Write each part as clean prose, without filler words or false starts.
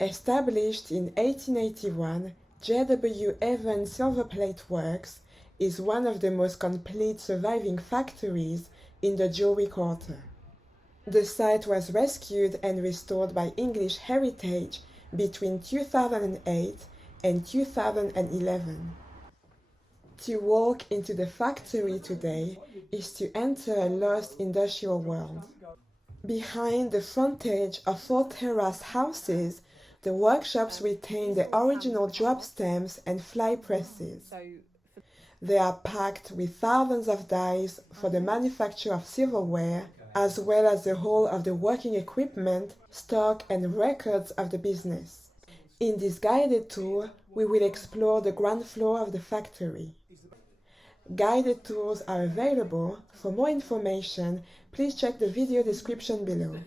Established in 1881, J.W. Evans Silverplate Works is one of the most complete surviving factories in the Jewellery Quarter. The site was rescued and restored by English Heritage between 2008 and 2011. To walk into the factory today is to enter a lost industrial world. Behind the frontage of 4 terrace houses, the workshops retain the original drop stamps and fly presses. They are packed with thousands of dies for the manufacture of silverware, as well as the whole of the working equipment, stock and records of the business. In this guided tour, we will explore the ground floor of the factory. Guided tours are available. For more information, please check the video description below.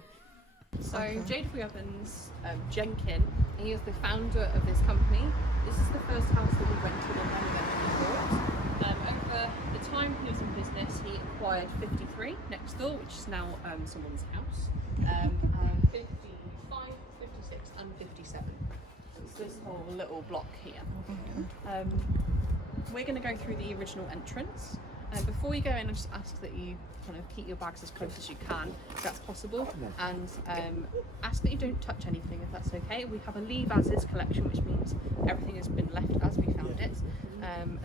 So J.W. Evans Jenkin, he is the founder of this company. This is the first house that he rented and then eventually bought. Over the time he was in business, he acquired 53 next door, which is now someone's house, 55, 56 and 57. So it's this whole little block here. We're going to go through the original entrance. Before you go in, I just ask that you kind of keep your bags as close as you can, if that's possible, and ask that you don't touch anything, if that's okay. We have a leave as is collection, which means everything has been left as we found it, and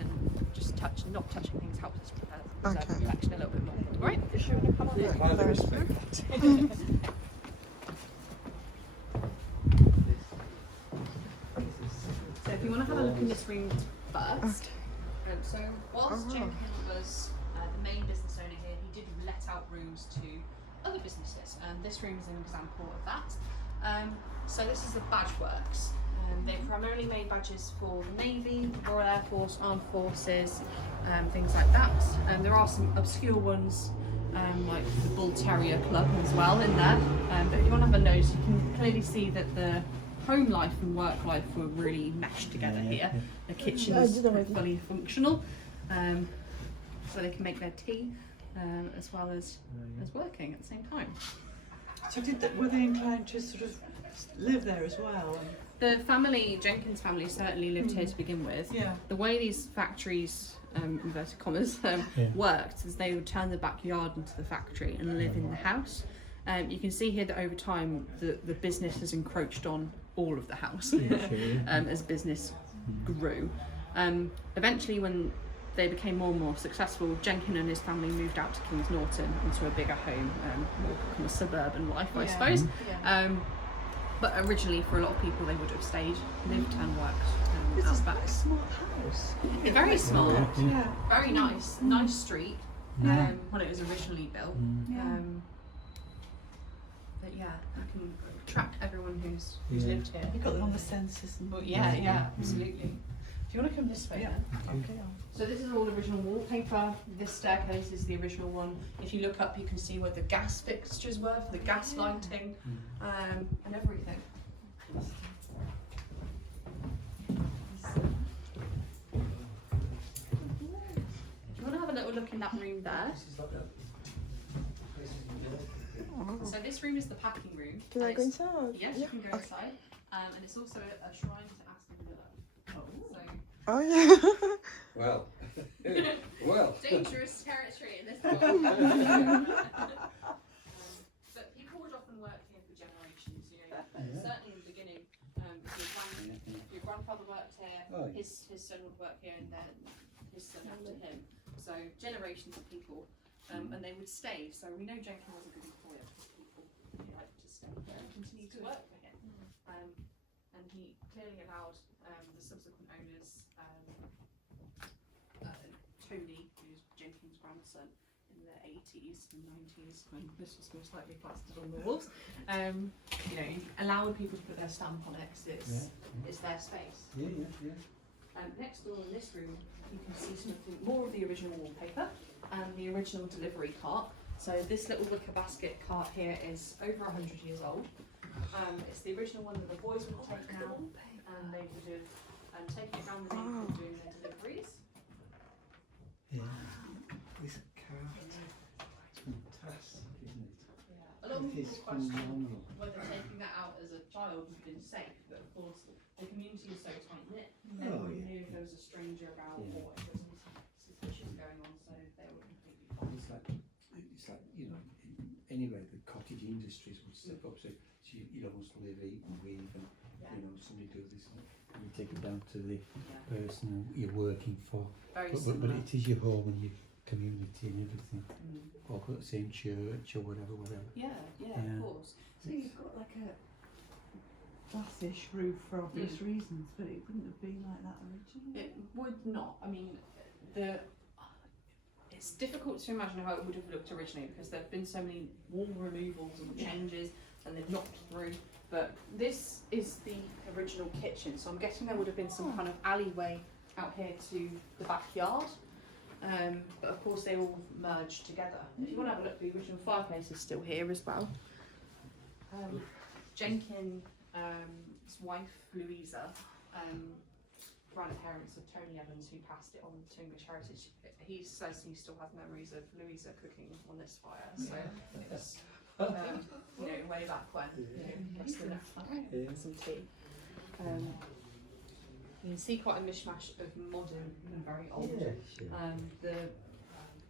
just not touching things helps us preserve the collection a little bit more. All right? If you want to come on in. So if you want to have a look in this room first. So whilst Jenkins was the main business owner here, he did let out rooms to other businesses, and this room is an example of that. So this is the badge works. They primarily made badges for the Navy, Royal Air Force, Armed Forces, things like that. There are some obscure ones like the Bull Terrier Club as well in there. But if you want to have a nose, you can clearly see that the home life and work life were really meshed together here. The kitchen is fully functional, so they can make their tea as well as working at the same time. So were they inclined to sort of live there as well? The family, Jenkins family, certainly lived here to begin with. Yeah. The way these factories, inverted commas, worked is they would turn the backyard into the factory and live in the house. You can see here that over time the business has encroached on all of the house as business grew. Eventually, when they became more and more successful, Jenkin and his family moved out to Kings Norton into a bigger home, more kind of suburban life, I suppose. But originally, for a lot of people, they would have stayed, lived and worked out back. It's a smart house. Very smart, very nice street when it was originally built. But yeah, I can track everyone who's lived here. You got them on the census. But yeah, absolutely. Do you want to come this way then? Okay. So this is all original wallpaper. This staircase is the original one. If you look up, you can see where the gas fixtures were for the gas lighting, and everything. If you want to have a little look in that room there. So this room is the packing room. Can I go inside? Yes, you can go inside. And it's also a shrine to Aston. Oh yeah. Well, well. Dangerous territory in this one. But people would often work here for generations. Certainly in the beginning, your grandfather worked here. His son would work here, and then his son after him. So generations of people, and they would stay. So we know Jenkins was a good employer because people liked to stay here and continue to work for him. And he clearly allowed the subsequent owners, Tony, who's Jenkins' grandson, in the 80s and 90s, when this was most likely plastered on the walls, he allowed people to put their stamp on it because it's their space. Next door in this room, you can see more of the original wallpaper and the original delivery cart. So this little wicker basket cart here is over 100 years old. It's the original one that the boys would have taken out, and they would have taken it around the neighbourhood doing their deliveries. This craft, it's fantastic, isn't it? Yeah. A lot of people question whether taking that out as a child would have been safe, but of course the community is so tight knit. Oh, Everyone yeah. knew if there was a stranger about Yeah. or if there was anything suspicious going on, so they were completely fine. It's like you know, anyway, the cottage industries would step up. So you almost live, eat, and breathe, and Yeah. you know, somebody does this, and you take it down to the Yeah. person you're working for. Very But similar. it is your home and your community and everything. Mm. Or the same church or whatever. Yeah, Yeah. of course. So you've got like a glassish roof for obvious reasons, but it wouldn't have been like that originally. It would not. I mean, it's difficult to imagine how it would have looked originally because there have been so many wall removals and changes and they've knocked through. But this is the original kitchen, so I'm guessing there would have been some kind of alleyway out here to the backyard. But of course they all merged together. If you want to have a look, the original fireplace is still here as well. Jenkins' wife, Louisa, grandparents of Tony Evans, who passed it on to English Heritage, he says he still has memories of Louisa cooking on this fire. So it was, you know, way back when. You know, some tea. You can see quite a mishmash of modern and very old.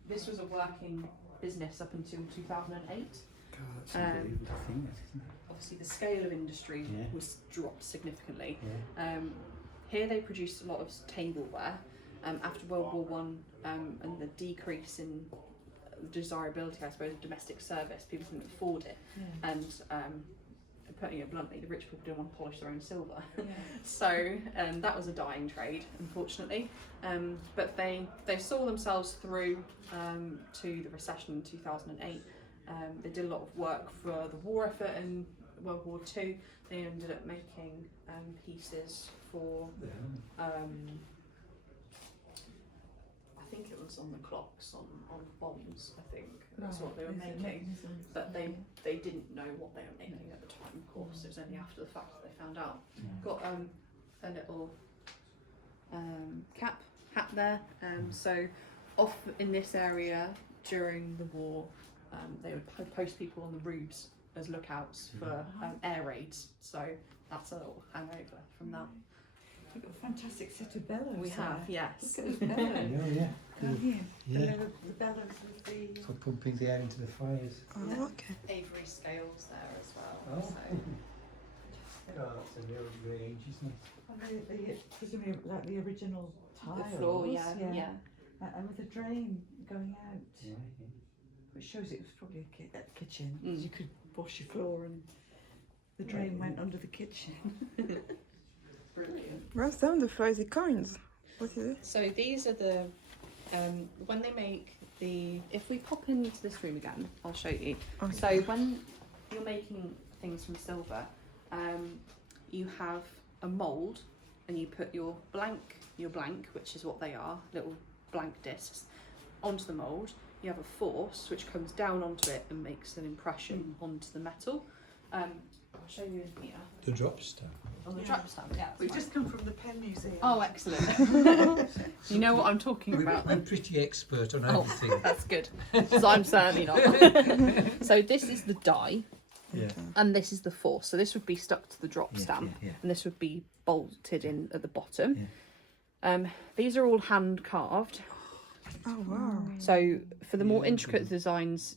This was a working business up until 2008. God, that's unbelievable thing, isn't it? Obviously the scale of industry was dropped significantly. Yeah. Here they produced a lot of tableware. After World War One and the decrease in desirability, I suppose, of domestic service, people couldn't afford it. And putting it bluntly, the rich people didn't want to polish their own silver. So that was a dying trade, unfortunately. But they saw themselves through to the recession in 2008. They did a lot of work for the war effort in World War II. They ended up making pieces for, I think it was on the clocks, on bombs, I think. That's what they were making. But they didn't know what they were making at the time, of course. It was only after the fact that they found out. Got a little hat there. So off in this area during the war, they would post people on the roofs as lookouts for air raids. So that's a little hangover from that. We've got a fantastic set of bellows. We have, yes. Look at those bellows. Yeah. Down here. Yeah. The bellows with the. For pumping the air into the fires. Oh, okay. Avery scales there as well. Oh. So. Oh, that's a real range, isn't it? And the presumably like the original tiles. The floor, yeah. And with a drain going out. Yeah. Which shows it was probably a kitchen. Mm. You could wash your floor and the drain went under the kitchen. Brilliant. What's down the floor is the coins. What is it? So these are the, when they make the, if we pop into this room again, I'll show you. Okay. So when you're making things from silver, you have a mould and you put your blank, which is what they are, little blank discs, onto the mould. You have a force which comes down onto it and makes an impression onto the metal. I'll show you in here. The drop stamp. On the drop stamp, yeah. We've just come from the Pen Museum. Oh, excellent. You know what I'm talking about. I'm pretty expert on Oh, everything. that's good. So I'm certainly not. So this is the die, Yeah. and this is the force. So this would be stuck to the drop stamp, yeah. and this would be bolted in at the bottom. These are all hand carved. Oh, wow. So for the more intricate designs,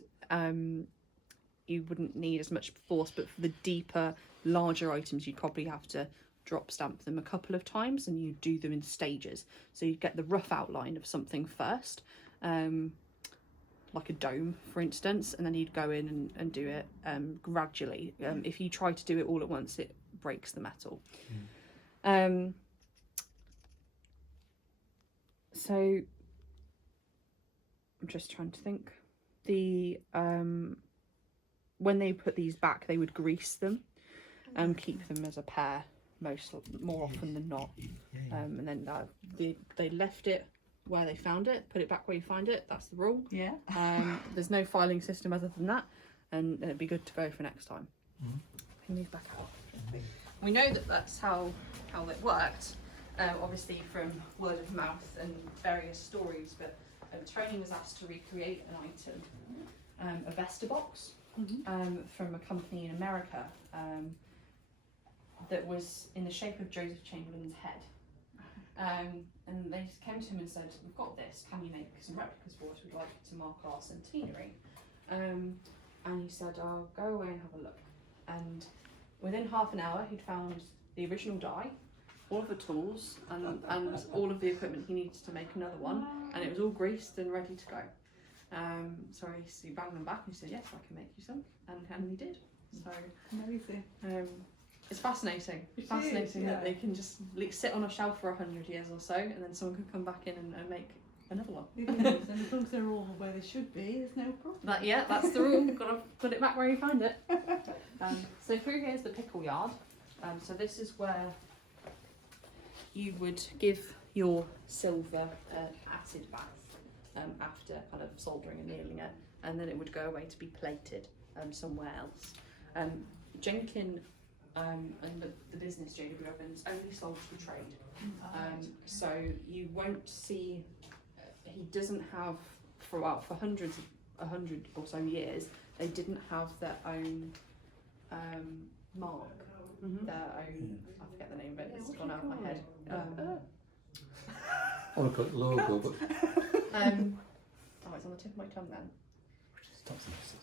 you wouldn't need as much force, but for the deeper, larger items, you'd probably have to drop stamp them a couple of times, and you do them in stages. So you get the rough outline of something first, like a dome, for instance, and then you'd go in and do it gradually. If you try to do it all at once, it breaks the metal. So I'm just trying to think. The when they put these back, they would grease them and keep them as a pair more often than not. And then they left it where they found it, put it back where you find it. That's the rule. Yeah. There's no filing system other than that, and it'd be good to go for next time. Can move back out. We know that that's how it worked. Obviously from word of mouth and various stories, but Tony was asked to recreate an item, a Vesta box, from a company in America, that was in the shape of Joseph Chamberlain's head. And they came to him and said, we've got this, can you make some replicas for us? We'd like to mark our centenary. And he said, I'll go away and have a look. And within half an hour, he'd found the original die, all of the tools, and all of the equipment he needed to make another one, and it was all greased and ready to go. So he rang them back and he said, yes, I can make you some, and he did. So Amazing. it's fascinating. It's fascinating that they can just sit on a shelf for 100 years or so, and then someone can come back in and make another one. And as long as they're all where they should be, there's no problem. That's the rule. Got to put it back where you find it. So through here is the pickle yard. So this is where you would give your silver acid bath after kind of soldering and annealing it, and then it would go away to be plated somewhere else. Jenkin and the business Jewellery Ovens only sold to trade. So you won't see, he doesn't have, for 100 or so years, they didn't have their own mark, their own, I forget the name of it, it's gone out of my head. I want to put logo, but Oh, it's on the tip of my tongue then. stop this.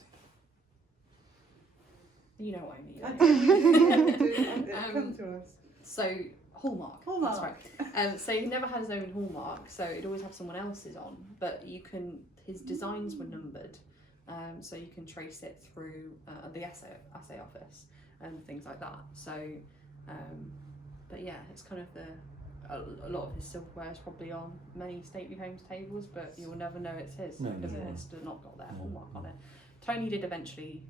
You know what I mean. Come to us. So hallmark. Hallmark. That's right. So he never had his own hallmark, so he'd always have someone else's on. But his designs were numbered, so you can trace it through the assay office and things like that. So, but yeah, it's kind of a lot of his silverware is probably on many stately homes tables, but you will never know it's his because it's still not got their hallmark on it. Tony did eventually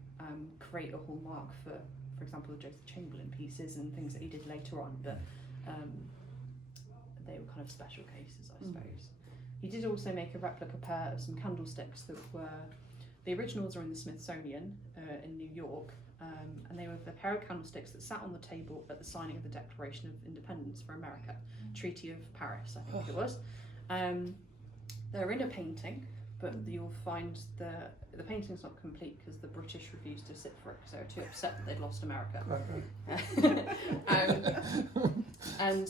create a hallmark for example, the Joseph Chamberlain pieces and things that he did later on, but they were kind of special cases, I suppose. He did also make a replica pair of some candlesticks that were, the originals are in the Smithsonian in New York, and they were the pair of candlesticks that sat on the table at the signing of the Declaration of Independence for America, Treaty of Paris, I think it was. They're in a painting, but you'll find the painting's not complete because the British refused to sit for it because they were too upset that they'd lost America. And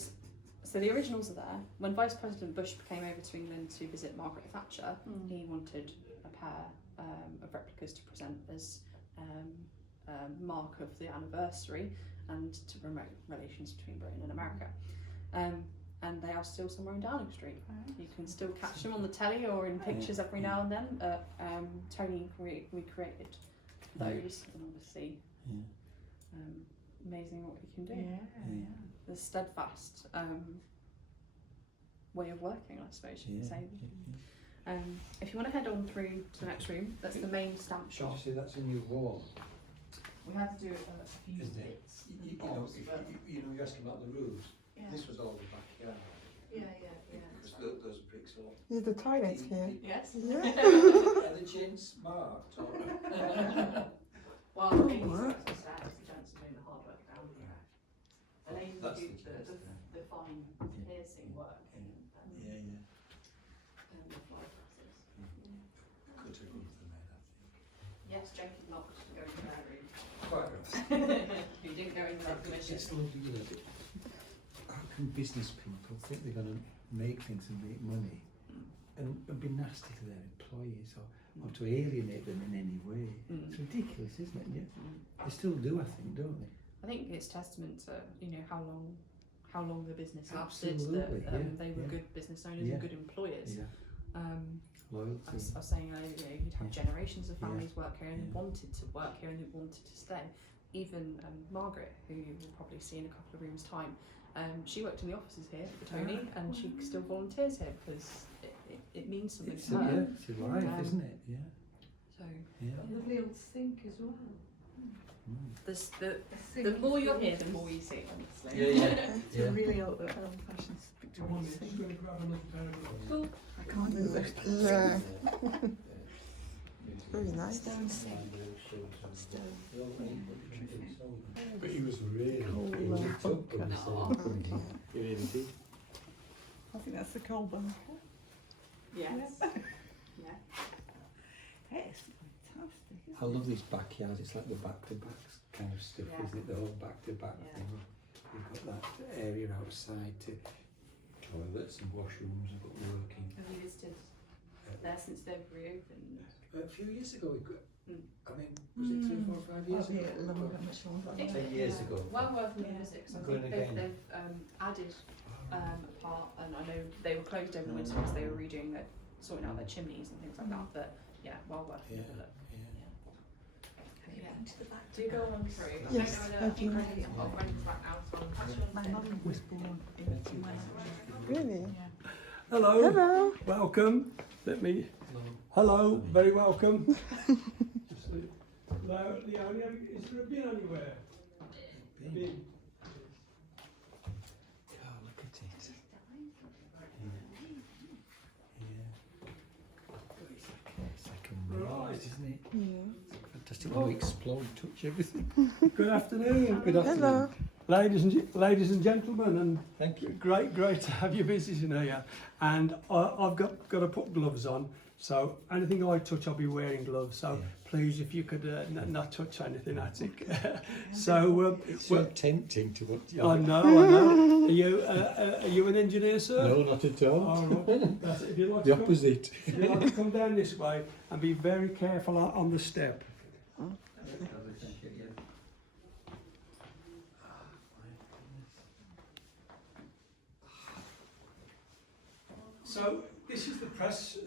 so the originals are there. When Vice President Bush came over to England to visit Margaret Thatcher, he wanted a pair of replicas to present as mark of the anniversary and to promote relations between Britain and America. And they are still somewhere in Downing Street. You can still catch them on the telly or in pictures every now and then. Tony recreated those, and obviously amazing what he can do. The steadfast way of working, I suppose you could say. If you want to head on through to the next room, that's the main stamp shop. Did you say that's a new wall? We had to do a few Isn't it? bits. You asked about the roofs. This was all the backyard. Because those bricks all. Is the toilet here? Yes. Are the gents marked? Or? Well, the ladies are upstairs, the gents are doing the hard work down here. The ladies That's do the the fine piercing work and the fly presses. Could have moved them in, I think. Yes, Jenkins knocked to go into their room. Quite right. He didn't go in without permission. It's lovely, you know. How can business people think they're going to make things and make money and be nasty to their employees or to alienate them in any way? It's ridiculous, isn't it? Yeah. They still do, I think, don't they? I think it's testament to how long the business lasted. Absolutely, that they were good business owners and good employers. Loyalty. I was saying earlier, you'd have generations of families work here and wanted to work here and who wanted to stay. Even Margaret, who you'll probably see in a couple of rooms' time, she worked in the offices here for Tony, and she still volunteers here because it means something to her. It's your life, isn't it? Yeah. So A lovely old sink as well. the more you're here, the more you see, honestly. It's a really old-fashioned Victorian sink. Cool. I can't do this. Yeah. Very nice. Stone sink. But he was really Cool, he was a tub when he Aw. said he really did. I think that's the coal bunker. Yes. Yeah. Hey, it's fantastic, isn't I love these backyards. It's like the back-to-backs kind of stuff, Yeah. isn't it? The whole back-to-back Yeah. thing. we've got that area outside to toilets and washrooms. I've got working. Have you visited there since they've reopened? A few years ago, Mm. I mean, was it 3, 4, 5 years Probably ago? longer, much longer. 10 years ago. Well worth a Yeah. visit, 'cause I Going think again. they've added a part, and I know they were closed over the winter because they were redoing their, sorting out their chimneys and things like that, but yeah, well worth a Yeah, look. yeah. Yeah. Do go on through. Yes, I thank think you. Reggie's got friends back now, so I'll pass you on My to mum was born in when I was Really? yeah. Hello. Hello. Welcome. Let me. Hello. Very welcome. Hello, Leonie. Is there a bin anywhere? A bin. God, look at it. It's like a mirage, isn't it? Yeah. Fantastic when we explode, touch everything. Good afternoon. Good afternoon. Hello. Ladies and gentlemen, and Thank you. great to have you visiting here. And I've got to put gloves on. So anything I touch, I'll be wearing gloves. So Yeah. please, if you could not touch anything at it. So It's so tempting to watch. I know. Are you an engineer, sir? No, not at all. Oh, right. That's it. If you'd like The to come, opposite. if you'd like to come down this way and be very careful on the step. So this is the press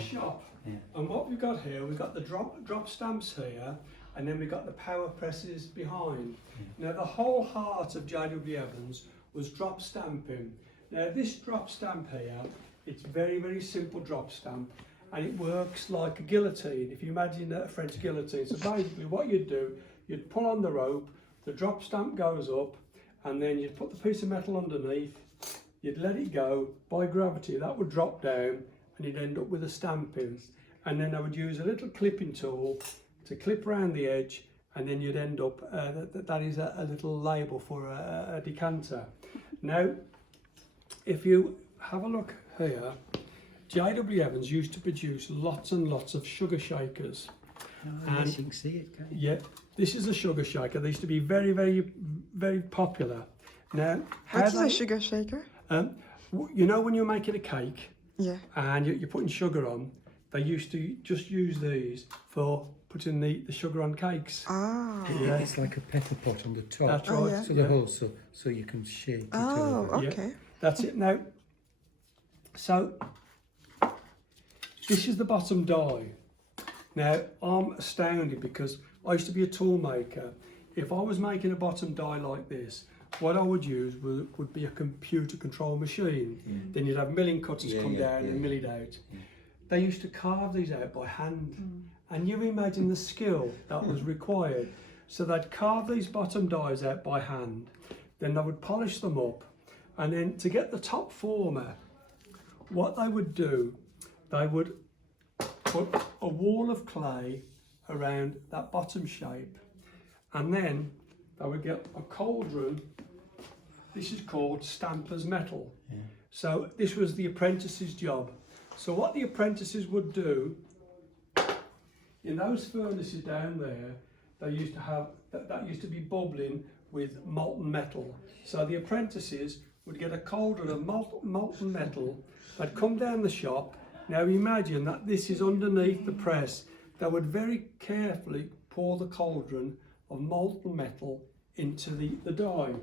shop, Yeah. and what we've got here, we've got the drop stamps here, and then we've got the power presses behind. Now the whole heart of JW Evans was drop stamping. Now this drop stamp here, it's very simple drop stamp, and it works like a guillotine. If you imagine a French guillotine, so basically what you'd do, you'd pull on the rope, the drop stamp goes up, and then you'd put the piece of metal underneath. You'd let it go, by gravity that would drop down and you'd end up with a stamping. And then I would use a little clipping tool to clip around the edge, and then you'd end up, that is a little label for a decanter. Now, if you have a look here, JW Evans used to produce lots and lots of sugar shakers. Yes, you can see it, can't you? Yeah, this is a sugar shaker. They used to be very popular. Now, What is a sugar shaker? you know when you're making a cake Yeah. and you're putting sugar on, they used to just use these for putting the sugar on cakes. Ah. Yeah. It's like a pepper pot on the top. That's Oh, right. yeah. So the hole, so you can shake it Oh, over. Yeah. okay. That's it. Now, so this is the bottom die. Now, I'm astounded because I used to be a tool maker. If I was making a bottom die like this, what I would use would be a computer control machine. Yeah. Then you'd have milling cutters Yeah, come yeah, down yeah, and mill it yeah. out. Yeah. They used to carve these out by hand. And you imagine the skill that was required. So they'd carve these bottom dies out by hand, then they would polish them up, and then to get the top former, what they would do, they would put a wall of clay around that bottom shape, and then they would get a cauldron. This is called stamper's metal. Yeah. So this was the apprentice's job. So what the apprentices would do, in those furnaces down there, they used to have, that used to be bubbling with molten metal. So the apprentices would get a cauldron of molten metal. They'd come down the shop. Now imagine that this is underneath the press. They would very carefully pour the cauldron of molten metal into the die.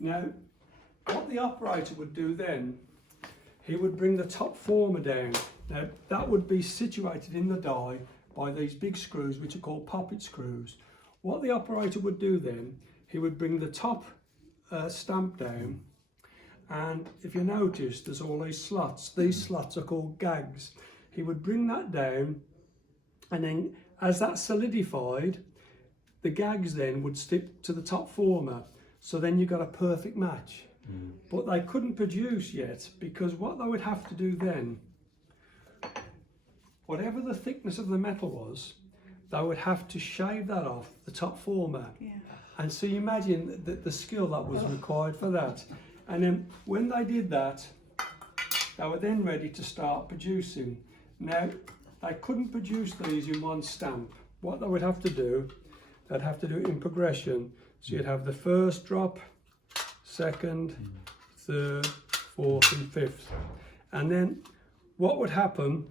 Now, what the operator would do then, he would bring the top former down. Now, that would be situated in the die by these big screws, which are called poppet screws. What the operator would do then, he would bring the top stamp down, and if you notice, there's all these slots. These slots are called gags. He would bring that down, and then as that solidified, the gags then would stick to the top former. So then you got a perfect match. But they couldn't produce yet, because what they would have to do then, whatever the thickness of the metal was, they would have to shave that off the top former. Yeah. And so you imagine the skill that was required for that. And then when they did that, they were then ready to start producing. Now, they couldn't produce these in one stamp. What they would have to do, they'd have to do it in progression. So you'd have the first drop, second, third, fourth and fifth. And then what would happen,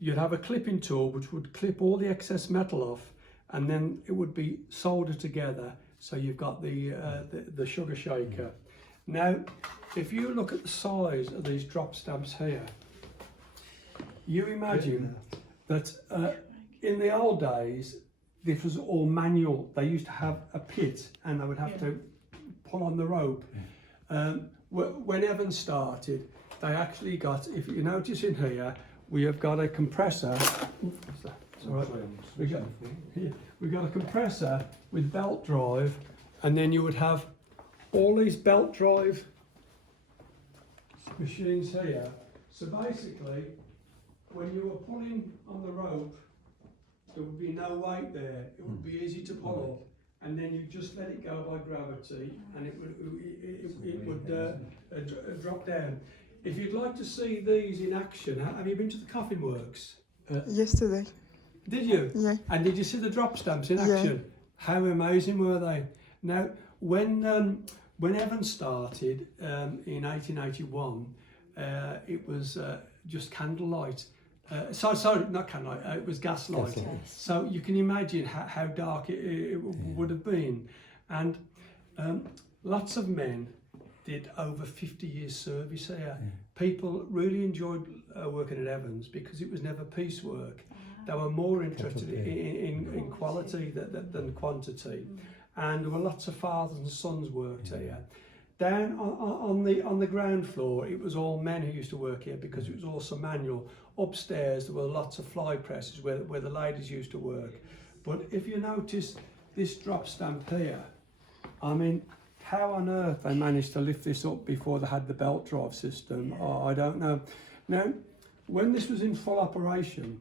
you'd have a clipping tool which would clip all the excess metal off, and then it would be soldered together. So you've got the sugar shaker. Now, if you look at the size of these drop stamps here, you imagine that in the old days, this was all manual. They used to have a pit and they would have to pull on the rope. When Evans started, they actually got, if you notice in here, we have got a compressor. It's all right. We got a compressor with belt drive, and then you would have all these belt drive machines here. So basically, when you were pulling on the rope, there would be no weight there. It would be easy to pull up, and then you just let it go by gravity, and it would drop down. If you'd like to see these in action, have you been to the Coffin Works? Yesterday. Did you? Yeah. And did you see the drop stamps in action? How amazing were they? Now, when Evans started in 1881, it was just candlelight. Sorry, not candlelight. It was gaslight. So you can imagine how dark it would have been, and lots of men did over 50 years service here. People really enjoyed working at Evans because it was never piecework. They were more interested in quality than quantity, and there were lots of fathers and sons worked here. Down on the ground floor, it was all men who used to work here because it was also manual. Upstairs, there were lots of fly presses where the ladies used to work. But if you notice this drop stamp here, I mean, how on earth they managed to lift this up before they had the belt drive system, I don't know. Now, when this was in full operation,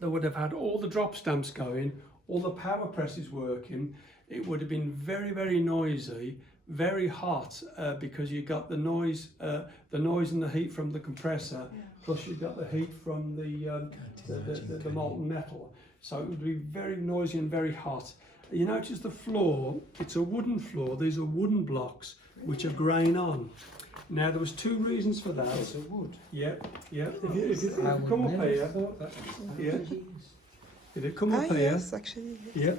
they would have had all the drop stamps going, all the power presses working. It would have been very, very noisy, very hot, because you got the noise and the heat from the compressor, plus you got the heat from the molten metal. So it would be very noisy and very hot. You notice the floor, it's a wooden floor. These are wooden blocks which are grain on. Now there was two reasons for that. It's a wood. Yeah. If you come up here, if you come up here, Yes, actually. yeah.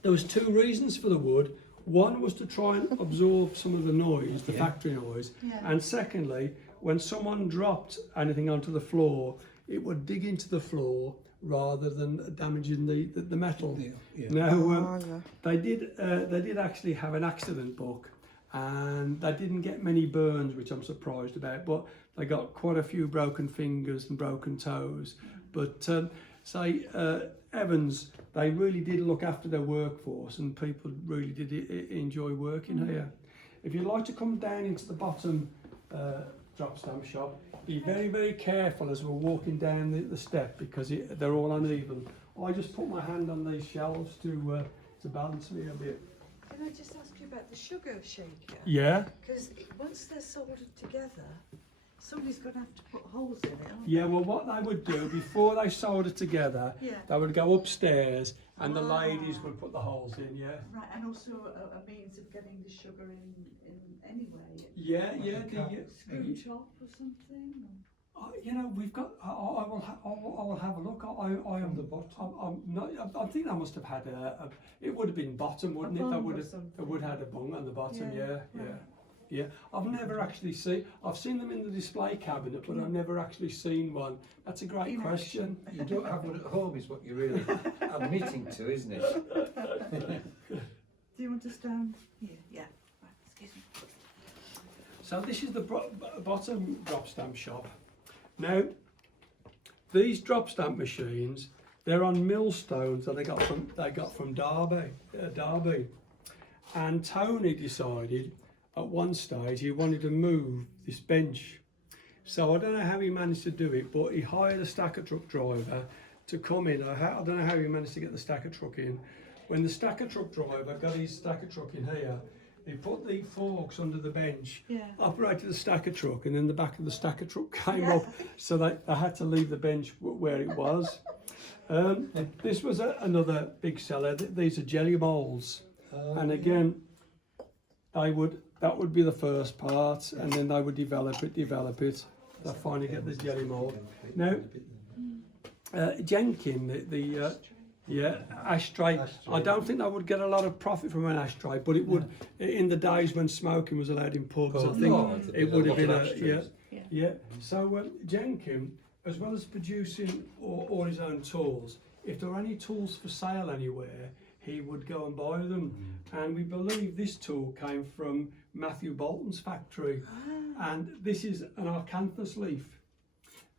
There was two reasons for the wood. One was to try and absorb some of the noise, the factory noise, and secondly, when someone dropped anything onto the floor, it would dig into the floor rather than damaging the metal. Now, they did actually have an accident book, and they didn't get many burns, which I'm surprised about, but they got quite a few broken fingers and broken toes. But Evans, they really did look after their workforce, and people really did enjoy working here. If you'd like to come down into the bottom drop stamp shop, be very, very careful as we're walking down the step, because they're all uneven. I just put my hand on these shelves to balance me a bit. Can I just ask you about the sugar shaker? Yeah. Because once they're soldered together, somebody's going to have to put holes in it, aren't Yeah, well, what they would do before they soldered together, they would go upstairs and the ladies would put the holes in, Right, and also a means of getting the sugar in anyway. Yeah. Screw top or something? You know, we've got. I will have a look. I am the bottom. I'm not. I think I must have had a. It would have been bottom, wouldn't it? They would have had a bung on the bottom. Yeah. I've never actually seen. I've seen them in the display cabinet, but I've never actually seen one. That's a great question. You don't have one at home, is what you're really admitting to, isn't it? Do you want to stand here? Yeah. Right, excuse me. So this is the bottom drop stamp shop. Now, these drop stamp machines, they're on millstones that they got from Derby, and Tony decided at one stage he wanted to move this bench. So I don't know how he managed to do it, but he hired a stacker truck driver to come in. I don't know how he managed to get the stacker truck in. When the stacker truck driver got his stacker truck in here, he put the forks under the bench, operated the stacker truck, and then the back of the stacker truck came up, so they had to leave the bench where it was. This was another big seller. These are jelly molds, and again, that would be the first part, and then they would develop it. They finally get the jelly mould. Now, Jenkin, the ashtray. I don't think they would get a lot of profit from an ashtray, but it would in the days when smoking was allowed in pubs. I think it would have been a So Jenkin, as well as producing all his own tools, if there were any tools for sale anywhere, he would go and buy them. And we believe this tool came from Matthew Bolton's factory. And this is an arcanthus leaf.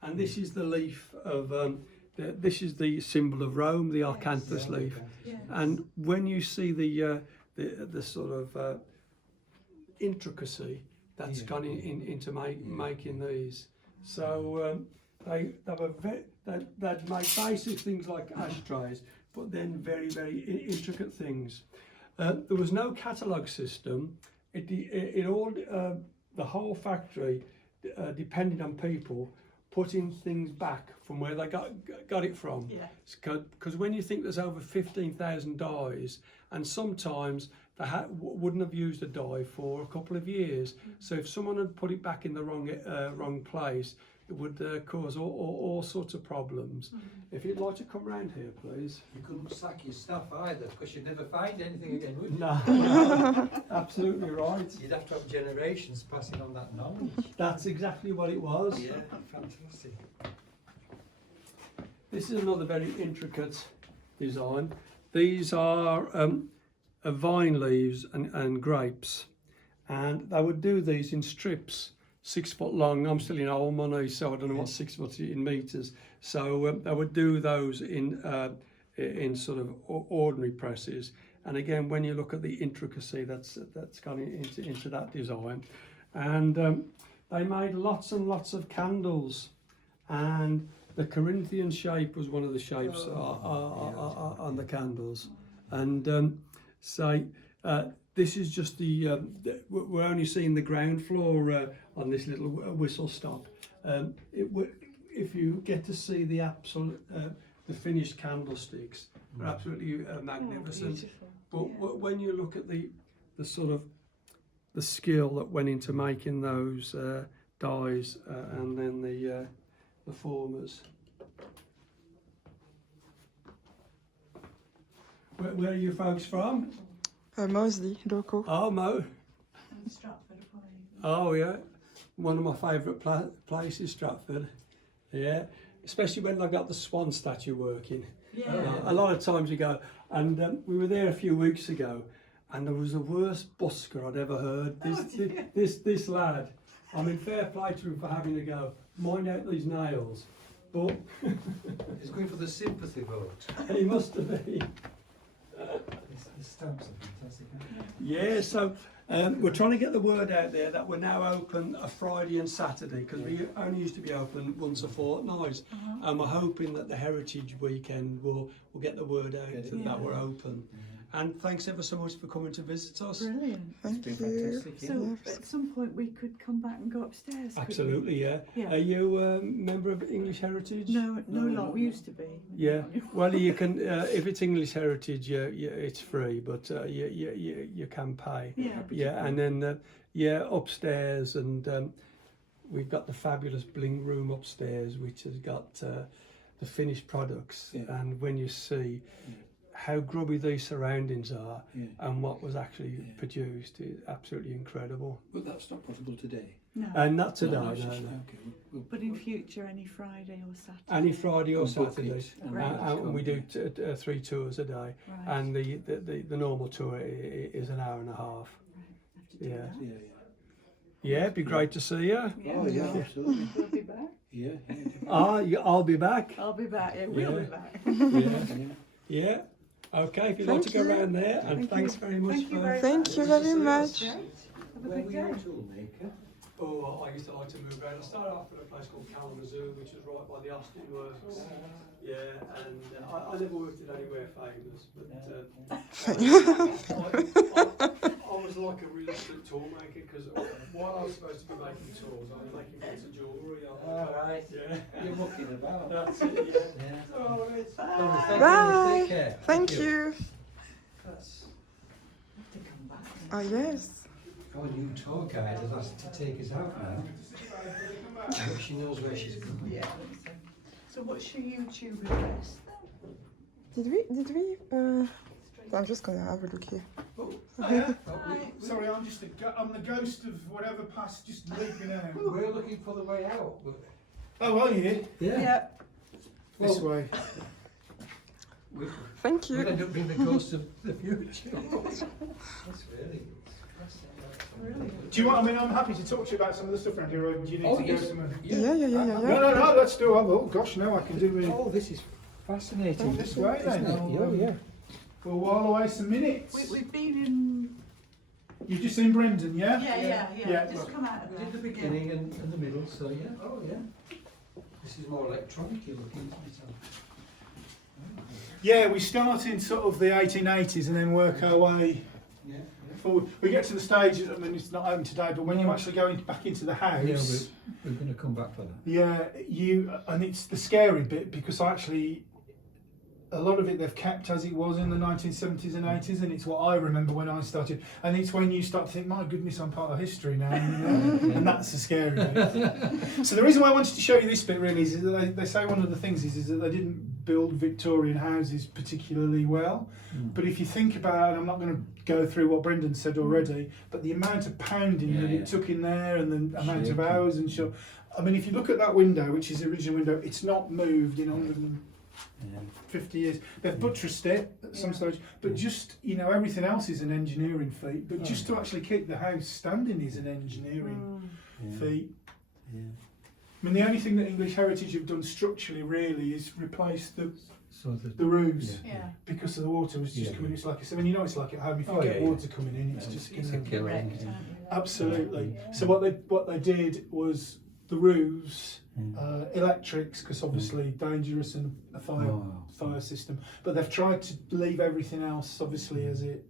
And this is the leaf of, this is the symbol of Rome, the arcanthus leaf. Yes. And when you see the sort of intricacy that's gone into making these. So they'd make basic things like ashtrays, but then very, very intricate things. There was no catalogue system. It all, the whole factory depended on people putting things back from where they got it from. Because when you think there's over 15,000 dies, and sometimes they wouldn't have used a die for a couple of years. So if someone had put it back in the wrong place, it would cause all sorts of problems. If you'd like to come round here, please. You couldn't sack your stuff either, because you'd never find anything again, would you? No, absolutely right. You'd have to have generations passing on that knowledge. That's exactly what it was. Yeah, fantastic. This is another very intricate design. These are vine leaves and grapes, and they would do these in strips, 6 foot long. I'm still in old money, so I don't know what 6 foot in meters. So they would do those in sort of ordinary presses. And again, when you look at the intricacy that's gone into that design, and they made lots and lots of candles, and the Corinthian shape was one of the shapes on the candles. And this is just we're only seeing the ground floor on this little whistle stop. If you get to see the absolute, the finished candlesticks, they're absolutely magnificent. But when you look at the sort of the skill that went into making those dies and then the formers. Where are you folks from? Moseley, local. Oh, Mo. Stratford upon Avon. Oh, yeah. One of my favourite places, Stratford. Yeah. Especially when I got the Swan statue working. Yeah. A lot of times you go, and we were there a few weeks ago, and there was the worst busker I'd ever heard. This lad, I mean, fair play to him for having to go, mind out these nails. But He's going for the sympathy vote. he must have been. The stamps are fantastic, aren't Yeah, so we're trying to get the word out there that we're now open a Friday and Saturday, because we only used to be open once a fortnight, and we're hoping that the Heritage Weekend will get the word out that we're open. And thanks ever so much for coming to visit us. Brilliant. Thank It's been you. fantastic, yeah. So at some point we could come back and go upstairs. couldn't we? Absolutely, yeah. Yeah. Are you a member of English Heritage? No, lot. We used to be. Yeah. Well, you can if it's English Heritage, it's free, but you can pay. Yeah. Yeah, and then upstairs, and we've got the fabulous bling room upstairs, which has got the finished products. Yeah. And when you see how grubby these surroundings are and what was actually produced, is absolutely incredible. But that's not possible today. No. And not today, No, no, it's just- no. Okay, we'll But in future, any Friday or Saturday. Any Friday or We'll book Saturday, it and Right. and we do 3 tours a day. Right. And the normal tour is an hour and a half. Have to do Yeah. that. Yeah, it'd be great to see you. Oh, yeah, absolutely. We'll be back. Yeah, I'll be back. I'll be back. Yeah, we'll Yeah. be back. Yeah. Yeah. Okay, if you'd like to Thank go you. around there, and Thank thanks you. very much Thank you for. very Thank you very much. Great. Have a Where good were you day. a tool maker? Oh, I used to like to move around. I started off at a place called Kalamazoo, which is right by the Austin Works. Yeah, and I never worked at anywhere famous, but I was like a realistic tool maker, because while I was supposed to be making tools, I was making bits of jewellery. Alright. Yeah. You're mucking about. That's it, yeah. Yeah. Oh, it's Thank you. Bye. Take care. Thank you. that's Have to come back. Oh, yes. Our new tour guide has asked to take us out now. But she knows where she's going. Yeah. So what's your YouTube address then? Did we, I'm just gonna have a look here. Oh, hiya. Sorry, I'm the ghost of whatever passed just leaping out. We're looking for the way out. Oh, are you? Yeah. This way. Thank We'll you. end up being the ghost of the future. That's really good. Do you want? I mean, I'm happy to talk to you about some of the stuff around here. Or do you need to go somewhere? Yeah. No. Let's do it. Oh gosh, no, I can do it. Oh, this is fascinating. This way then. Oh, yeah. We'll while away some minutes. We've been in. You've just seen Brendan, yeah? Yeah. Just come out of We there. did the beginning and the middle, so yeah. Oh, yeah. This is more electronic looking, isn't it? Yeah, we start in sort of the 1880s and then work our way Yeah. forward. We get to the stage, I mean, it's not open today, but when you actually go back into the house. Yeah, we're going to come back for that. Yeah, and it's the scary bit because actually a lot of it they've kept as it was in the 1970s and 80s, and it's what I remember when I started. And it's when you start to think, my goodness, I'm part of history now, you know? And that's the scary bit. So the reason why I wanted to show you this bit really is that they say one of the things is that they didn't build Victorian houses particularly well. But if you think about it, I'm not going to go through what Brendan said already, but the amount of pounding that it took in there and the amount of hours and sure. I mean, if you look at that window, which is the original window, it's not moved in 150 years. They've buttressed it at some stage, but just, you know, everything else is an engineering feat. But just to actually keep the house standing is an engineering feat. Yeah. I mean, the only thing that English Heritage have done structurally really is replace the roofs because the water was just coming. It's like I mean, you know, it's like at home. If you get water coming in, it's just it's a killer. Absolutely. So what they did was the roofs, electrics, because obviously dangerous and a fire system. But they've tried to leave everything else obviously as it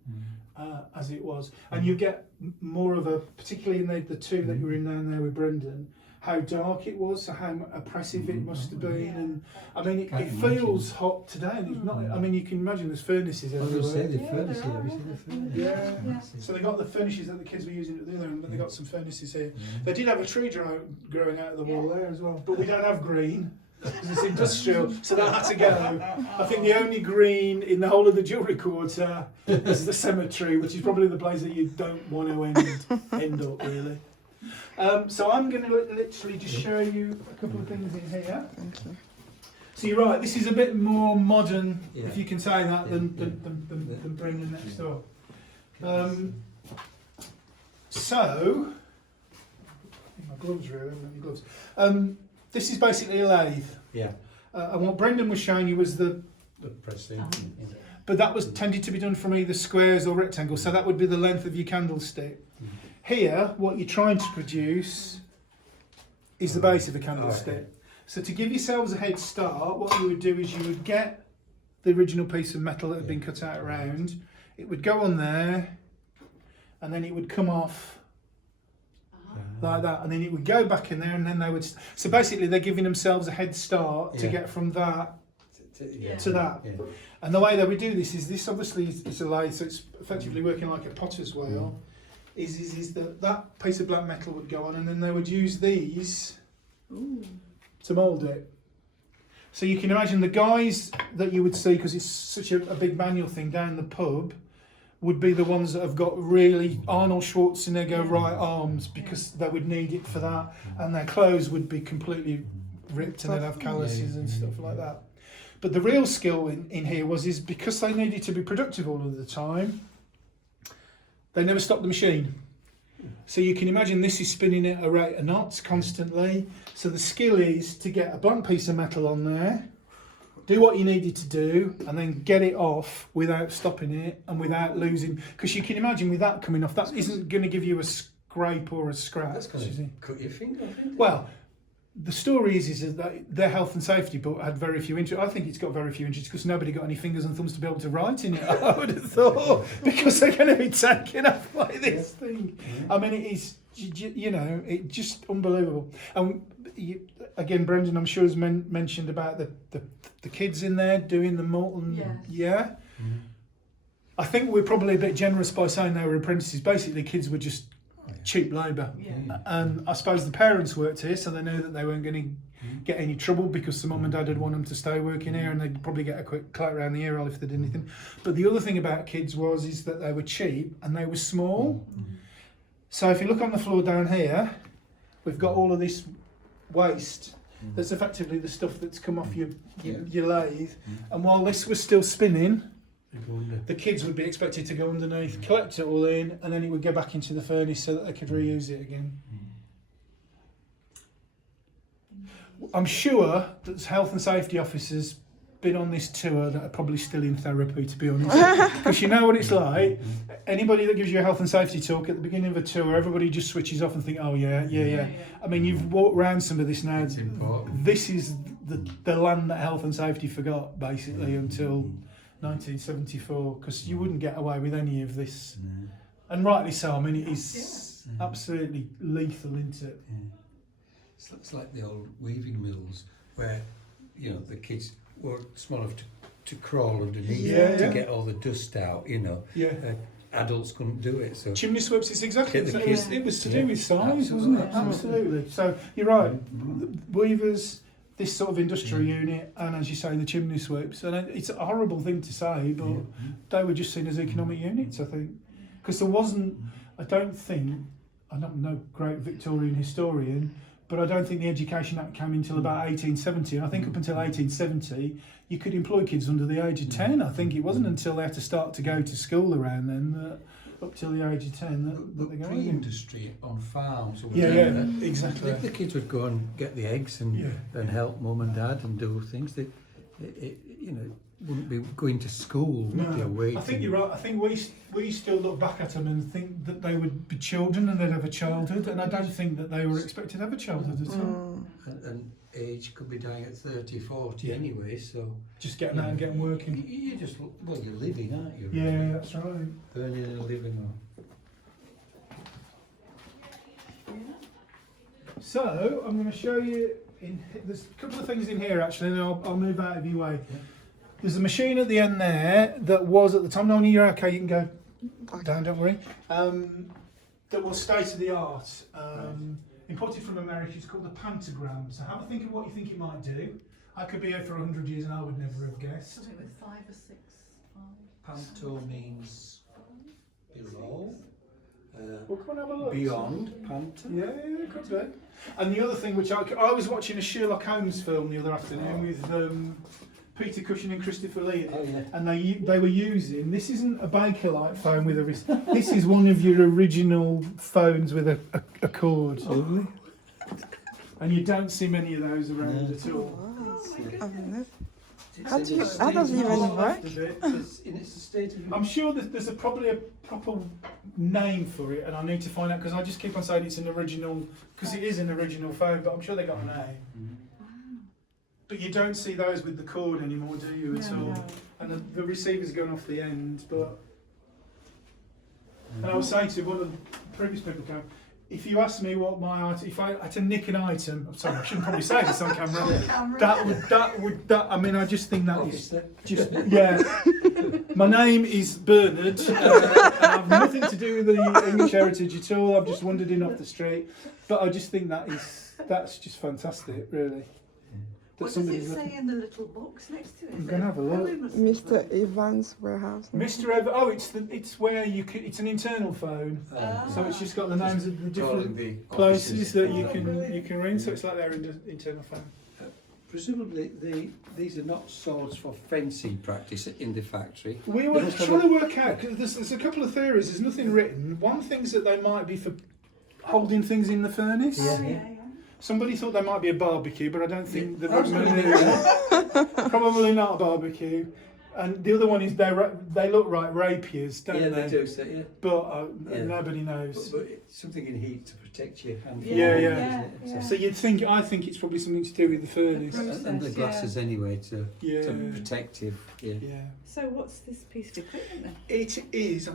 was, and you get more of a, particularly in the two that you were in down there with Brendan, how dark it was, so how oppressive it must have been, and I mean it feels hot today, and it's not. I mean, you can imagine there's furnaces everywhere. I was going to say the furnace here. Have you seen the furnace? Yeah. So they got the furnaces that the kids were using at the other end, but they got some furnaces here. They did have a tree growing out of the wall there as well, but we don't have green because it's industrial, so that had to go. I think the only green in the whole of the Jewellery Quarter is the cemetery, which is probably the place that you don't want to end up really. So I'm going to literally just show you a couple of things in here. Thank you. So you're right, this is a bit more modern, if you can say that, than Brendan next door. So, my gloves really, I haven't got any gloves. This is basically a lathe. Yeah. And what Brendan was showing you was the pressing. but that was tended to be done from either squares or rectangles, so that would be the length of your candlestick. Here, what you're trying to produce is the base of a candlestick. So to give yourselves a head start, what you would do is you would get the original piece of metal that had been cut out around, it would go on there, and then it would come off like that, and then it would go back in there, and then they would... So basically they're giving themselves a head start to get from that to that. Yeah. And the way that we do this is, this obviously is a lathe, so it's effectively working like a potter's wheel. Is that piece of black metal would go on, and then they would use these to mould it. So you can imagine the guys that you would see, because it's such a big manual thing down the pub, would be the ones that have got really Arnold Schwarzenegger right arms, because they would need it for that, and their clothes would be completely ripped and they'd have calluses and stuff like that. But the real skill in here is because they needed to be productive all of the time, they never stopped the machine. So you can imagine this is spinning at a rate of knots constantly. So the skill is to get a blunt piece of metal on there, do what you needed to do, and then get it off without stopping it and without losing. Because you can imagine with that coming off, that isn't going to give you a scrape or a scratch. That's going to cut your finger off, isn't it? Well, the story is that their health and safety book had very few injuries. I think it's got very few injuries because nobody got any fingers and thumbs to be able to write in it, I would have thought, because they're going to be taken off by this thing. I mean, it is, you know, it's just unbelievable. And again, Brendan, I'm sure, has mentioned about the kids in there doing the molten. Yeah. I think we're probably a bit generous by saying they were apprentices. Basically, kids were just cheap labour. Yeah. And I suppose the parents worked here, so they knew that they weren't going to get any trouble because the mum and dad would want them to stay working here, and they'd probably get a quick clap around the ear hole if they did anything. But the other thing about kids is that they were cheap and they were small. So if you look on the floor down here, we've got all of this waste. That's effectively the stuff that's come off your lathe. And while this was still spinning, the kids would be expected to go underneath, collect it all in, and then it would go back into the furnace so that they could reuse it again. I'm sure that health and safety officers been on this tour that are probably still in therapy, to be honest, because you know what it's like. Anybody that gives you a health and safety talk at the beginning of a tour, everybody just switches off and think, oh yeah. I mean, you've walked around some of this now. It's important. This is the land that health and safety forgot, basically, until 1974, because you wouldn't get away with any of this, and rightly so. I mean, it is absolutely lethal, isn't it? It's like the old weaving mills where, you know, the kids were small enough to crawl underneath to get all the dust out, you know. Adults couldn't do it, so Chimney sweeps is exactly Get the the kids- it was to do with size, absolutely. wasn't it? Absolutely. So you're right. Weavers, this sort of industrial unit, and as you say, the chimney sweeps. And it's a horrible thing to say, but they were just seen as economic units, I think, because there wasn't. I'm no great Victorian historian, but I don't think the Education Act came until about 1870. And I think up until 1870, you could employ kids under the age of 10. I think it wasn't until they had to start to go to school around then that, up till the age of 10, that they go. pre-industry on farms or Yeah, whatever, exactly. the kids would go and get the eggs and help mum and dad and do things. They you know, wouldn't be going to school, would they? Waiting. I think you're right. I think we still look back at them and think that they would be children and they'd have a childhood, and I don't think that they were expected to have a childhood at all. And age could be dying at 30, 40 anyway, so Just getting out and getting working. you just, well, you're living, aren't you? Yeah, that's right. Earning and living. So I'm going to show you. There's a couple of things in here actually, and I'll move out of your way. There's a machine at the end there that was at the time. No, you're okay. You can go down. Don't worry. That was state of the art. Imported from America. It's called the Pentagram. So have a think of what you think it might do. I could be here for 100 years and I would never have guessed. Something with 5 or 6. Panto means below. Well, come on, have a look. Beyond Panto. Yeah, could be. And the other thing, which I was watching a Sherlock Holmes film the other afternoon with Peter Cushing and Christopher Lee, and they were using. This isn't a Bakelite phone with a wrist. This is one of your original phones with a cord. Lovely. And you don't see many of those around at all. How does it even work? In its state of I'm sure that there's probably a proper name for it, and I need to find out because I just keep on saying it's an original, because it is an original phone, but I'm sure they got a name. But you don't see those with the cord anymore, do you, at all? No. And the receiver's going off the end, but... And I was saying to one of the previous people, if you asked me what my item, if I had to nick an item, I'm sorry, I shouldn't probably say this on camera, that I mean, I just think that is just, my name is Bernard, and I have nothing to do with the English heritage at all, I've just wandered in off the street, but I just think that's just fantastic, really. What does it say in the little box next to it? I'm going to have a look. Mr. Evans' warehouse. Mr. it's where you can, it's an internal phone, so it's just got the names of the different places that you can ring, so it's like their internal phone. Presumably, these are not swords for fencing practice in the factory. We were trying to work out, because there's a couple of theories, there's nothing written. One thinks that they might be for holding things in the furnace. Somebody thought they might be a barbecue, but I don't think probably not a barbecue. And the other one is they look like rapiers, don't they? Yeah, they do. So, yeah. But nobody knows. But it's something in heat to protect your hand. So I think it's probably something to do with the furnace. And the glasses anyway to protective. Yeah. So what's this piece of equipment then? It is.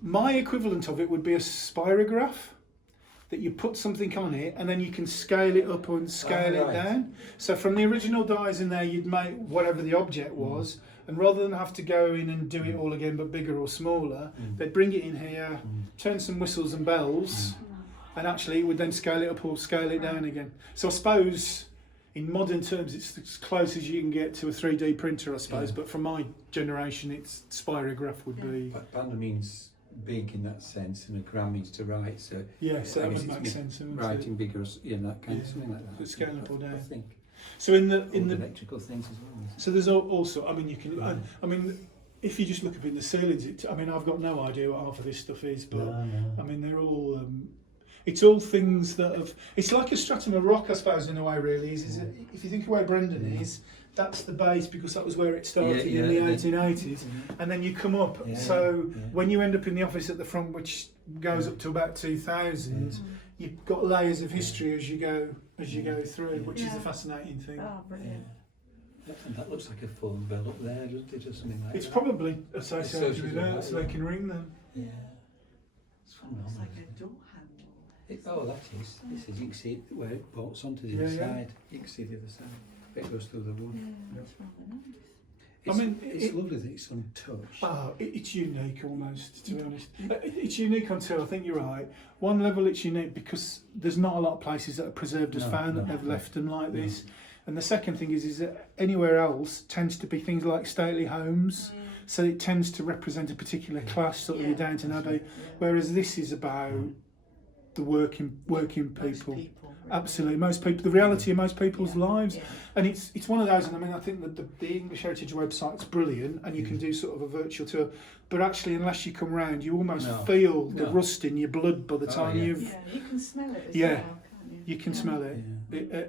My equivalent of it would be a spirograph. that you put something on it and then you can scale it up and scale it down. So from the original dies in there, you'd make whatever the object was, and rather than have to go in and do it all again but bigger or smaller, they'd bring it in here, turn some whistles and bells, and actually it would then scale it up or scale it down again. So I suppose in modern terms it's as close as you can get to a 3D printer, I suppose, but from my generation it's spirograph would be. But Panda means big in that sense, and a gram means to write, so Yeah, so I that guess would it's make sense, wouldn't writing it? bigger, that kind of something like that. But scale up or down. I think. So in the electrical things as well. so there's also, I mean, you can, I mean, if you just look up in the ceilings, I mean, I've got no idea what half of this stuff is, but I mean, they're all, it's all things that have, it's like a stratum of rock, I suppose, in a way, really. Is it, if you think of where Brendan is, that's the base, because that was where it started in the 1880s, and then you come up. When you end up in the office at the front, which goes up to about 2000, you've got layers of history as you go through, which is a fascinating thing. Oh, brilliant. And that looks like a phone bell up there, doesn't it, or something like It's that? probably associated with that, so yeah. they can ring them. Yeah. It's phenomenal. It's like a door handle. Oh, that is. This is. You can see it where it bolts onto the other side. You can see the other side. It goes through the wood. Yeah, that's rather nice. It's, I mean, it's lovely that it's untouched. It's unique almost, to be honest. It's unique on two, I think you're right. One level it's unique because there's not a lot of places that are preserved as found that have left them like this. And the second thing is that anywhere else tends to be things like stately homes, so it tends to represent a particular class, sort of your Downton Abbey, whereas this is about the working people. Absolutely, most people, the reality of most people's lives, and it's one of those. And I mean, I think that the English Heritage website's brilliant, and you can do sort of a virtual tour. But actually, unless you come round, you almost feel the rust in your blood by the time you've. Yeah, you can smell it as Yeah. well, can't you? You can smell it,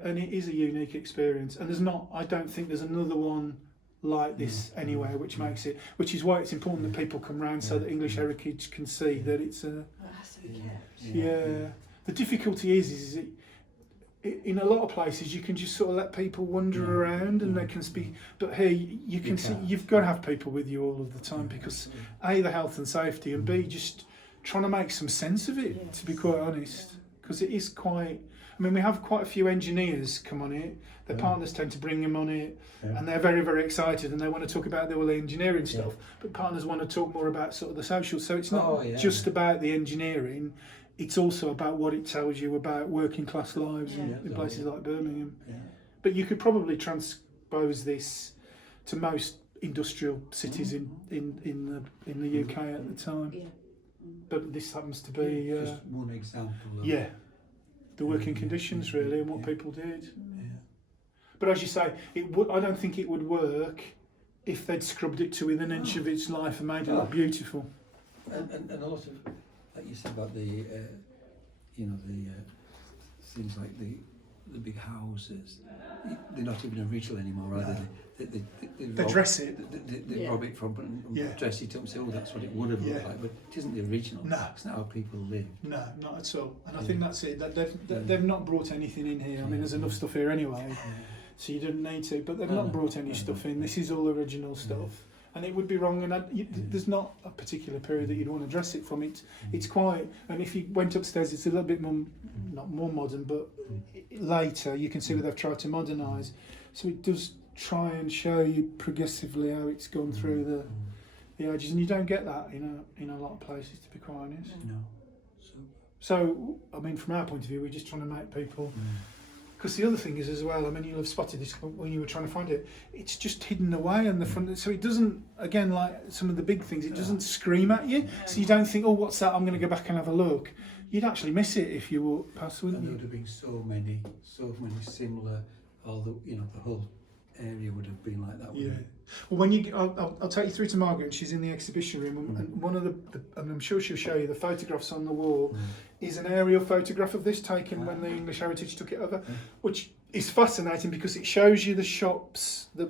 and it is a unique experience. And there's not, I don't think there's another one like this anywhere, which makes it, which is why it's important that people come round so that English Heritage can see that it's a. Well, it has to be kept. Yeah. The difficulty is in a lot of places you can just sort of let people wander around and they can speak, but here you can see you've got to have people with you all of the time because A, the health and safety, and B, just trying to make some sense of it, to be quite honest, because it is quite. I mean, we have quite a few engineers come on it. Their partners tend to bring them on it, and they're very, very excited, and they want to talk about all the engineering stuff. But partners want to talk more about sort of the social. So it's not just about the engineering. It's also about what it tells you about working class lives in places like Birmingham. Yeah. But you could probably transpose this to most industrial cities in the UK at the time. Yeah. But this happens to be just one example. Of the working conditions really and what people did. Yeah. But as you say, I don't think it would work if they'd scrubbed it to within an inch of its life and made it look beautiful. And a lot of, like you said about the, things like the big houses, they're not even original anymore, are they? They dress it. They rob it from and dress it up and say, oh, that's what it would have looked like, but it isn't the original. No. It's not how people live. No, not at all. And I think that's it. They've not brought anything in here. I mean, there's enough stuff here anyway, so you didn't need to, but they've not brought any stuff in. This is all original stuff. And it would be wrong, and there's not a particular period that you'd want to dress it from. It's quite, and if you went upstairs, it's a little bit more, not more modern, but later you can see where they've tried to modernise. So it does try and show you progressively how it's gone through the ages, and you don't get that in a lot of places, to be quite honest. No. So I mean, from our point of view, we're just trying to make people. Because the other thing is as well, I mean, you'll have spotted this when you were trying to find it, it's just hidden away on the front, so it doesn't, again, like some of the big things, it doesn't scream at you, so you don't think, oh, what's that, I'm going to go back and have a look. You'd actually miss it if you walked past, wouldn't you? There would have been so many similar, the whole area would have been like that, wouldn't it? Well, when I'll take you through to Margaret, and she's in the exhibition room, and one of and I'm sure she'll show you the photographs on the wall, is an aerial photograph of this taken when the English Heritage took it over, which is fascinating because it shows you the shops, the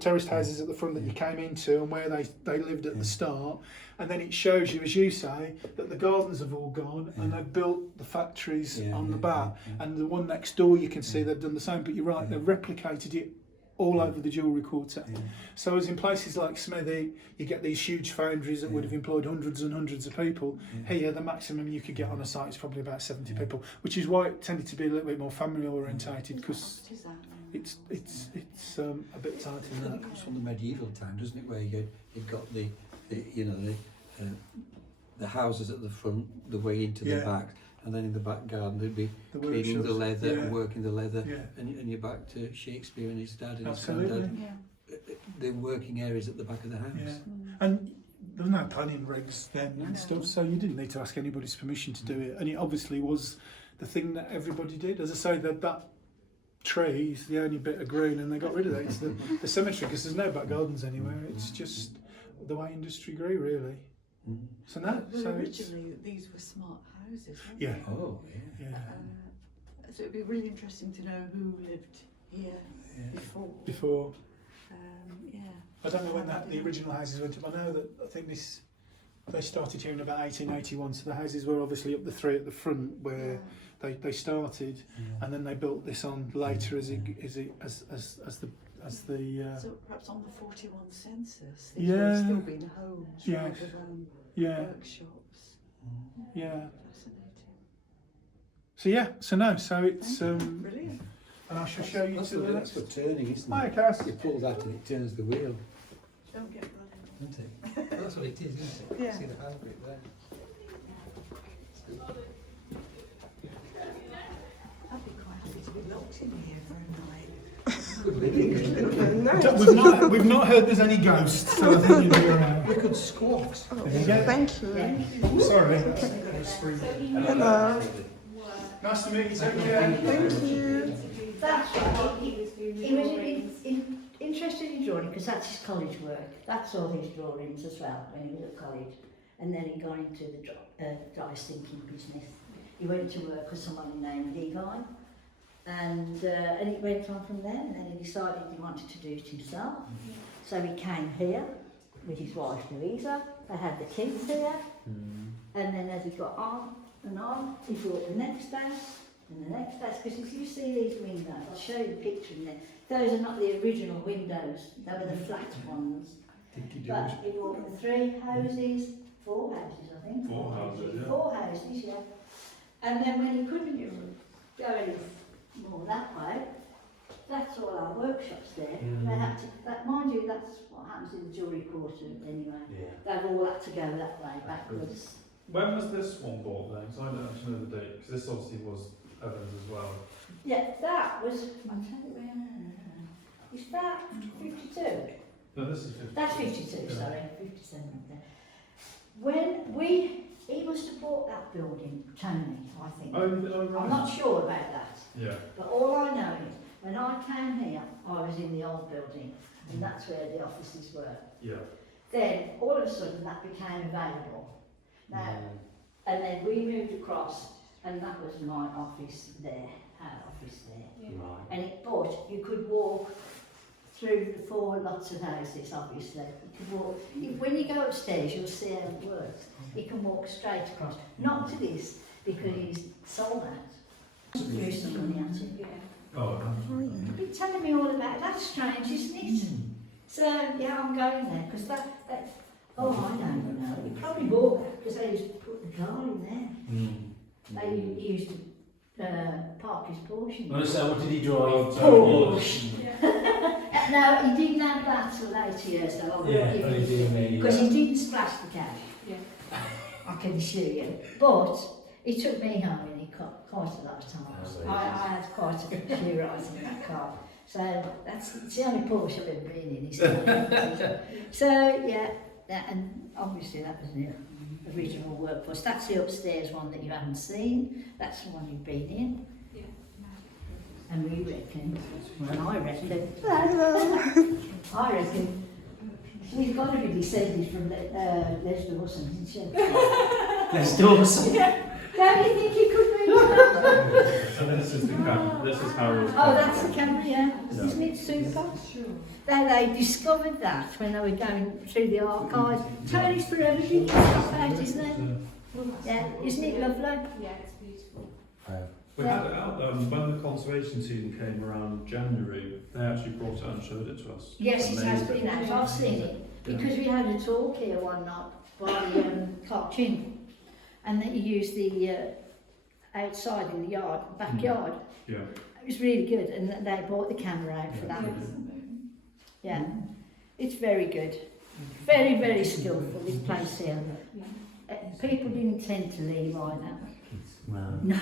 terraced houses at the front that you came into and where they lived at the start, and then it shows you, as you say, that the gardens have all gone and they've built the factories on the back, and the one next door you can see they've done the same, but you're right, they've replicated it all over the Jewellery Quarter. Yeah. So as in places like Smithy, you get these huge foundries that would have employed hundreds and hundreds of people. Yeah. Here, the maximum you could get on a site is probably about 70 people, which is why it tended to be a little bit more family orientated, because What is that? it's a bit tighter I than think that. it comes from the medieval time, doesn't it? Where you've got the houses at the front, the way into the Yeah. back, and then in the back garden there'd be The cleaning the workshops. leather Yeah. and working the leather, Yeah. and you're back to Shakespeare and his dad and Absolutely. his granddad. Yeah. The working areas at the back of the house. Yeah. And there was no planning regs then and stuff, so you didn't need to ask anybody's permission to do it. And it obviously was the thing that everybody did. As I say, that tree is the only bit of green, and they got rid of that. It's the cemetery, because there's no back gardens anywhere. It's just the way industry grew, really. Mm. So no, Well, so it's originally these were smart houses, weren't yeah, they? Oh, yeah. yeah. So it'd be really interesting to know who lived here Yeah. before. Before, Yeah. I don't know when the original houses went up. I know that they started here in about 1881. So the houses were obviously up the three at the front where they started, and then they built this on later as the So perhaps on the 41 census, these Yeah. would have still been homes Yes. rather than yeah, workshops. yeah. Fascinating. So it's Brilliant. and I shall show you That's to the that's next. for turning, isn't Hi, it? Cass. You pull that and it turns the wheel, Don't get bloody. isn't it? That's what it is, isn't it? Yeah. See the handle bit there? I'd be quite happy to be locked in here for a night. We've not heard there's any ghosts, so I think you'll be alright. We could squat. There you go. Thank you. Sorry. Hello. Nice to meet you. Take care. Thank you. That's right. He was interested in drawing because that's his college work. That's all his drawings as well when he was at college. And then he got into the dry thinking business. He went to work with someone named Levi. And it went on from there, and then he decided he wanted to do it himself. So he came here with his wife Louisa. They had the kids here. And then as he got on and on, he bought the next house and the next house. Because if you see these windows, I'll show you the picture in there. Those are not the original windows, they were the flat ones. But he bought the 3 houses, 4 houses I think. 4 houses, yeah. 4 houses, yeah. And then when he couldn't go any more that way, that's all our workshops there. They had to, mind you, that's what happens in the Jewellery Quarter anyway. They've all had to go that way, backwards. When was this one bought then? Because I don't actually know the date, because this obviously was Evans as well. Yeah, that was, I'll tell you where, is that 52? No, this is 50. That's 52, Yeah. sorry, 57 there. When he must have bought that building, Tony, I think. Oh, right. I'm not sure about that, Yeah. but all I know is when I came here, I was in the old building, and that's where the offices were. Yeah. Then all of a sudden that became available. Now, and then we moved across, and that was my office there, our office there. And but you could walk through the 4 lots of houses, obviously. You could walk. When you go upstairs, you'll see how it works. You can walk straight across. Not to this, because he's sold out. There's some money at it. Oh, You've been telling me all about it. That's strange, isn't it? So, yeah, I'm going there, because that's... Oh, I don't know. You probably bought that, because they used to put the car in there. He used to park his Porsche. What did he drive? Porsche. No, he didn't have that till later years, though. I'll give you. Because he didn't splash the cash. Yeah. I can assure you. But he took me home and he got quite a lot of times. I had quite a few rides in that car. So it's the only Porsche I've ever been in. So yeah, and obviously that was the original workforce. That's the upstairs one that you haven't seen. That's the one you've been in. Yeah. And we reckon, well, I reckon, Hello. I reckon we've got to be descended from Les Dawson, isn't she? Les Dawson. Don't you think he could be? So this is the camera. This is Harold's Oh, that's the camera, yeah. Isn't it super? They discovered that when they were going through the archives. Tony's for everything, stuff out, isn't it? Yeah, isn't it lovely? Yeah, it's beautiful. We had it out when the conservation season came around January. They actually brought it out and showed it to us. Yes, it has Amazing. been out. I've seen it because we had a talk here one night by Cartoon, and that you use the outside in the yard, backyard. Yeah. It was really good, and they brought the camera out for that. Yeah, it's very good. Very, very skillful, this place here. People didn't tend to leave either. No,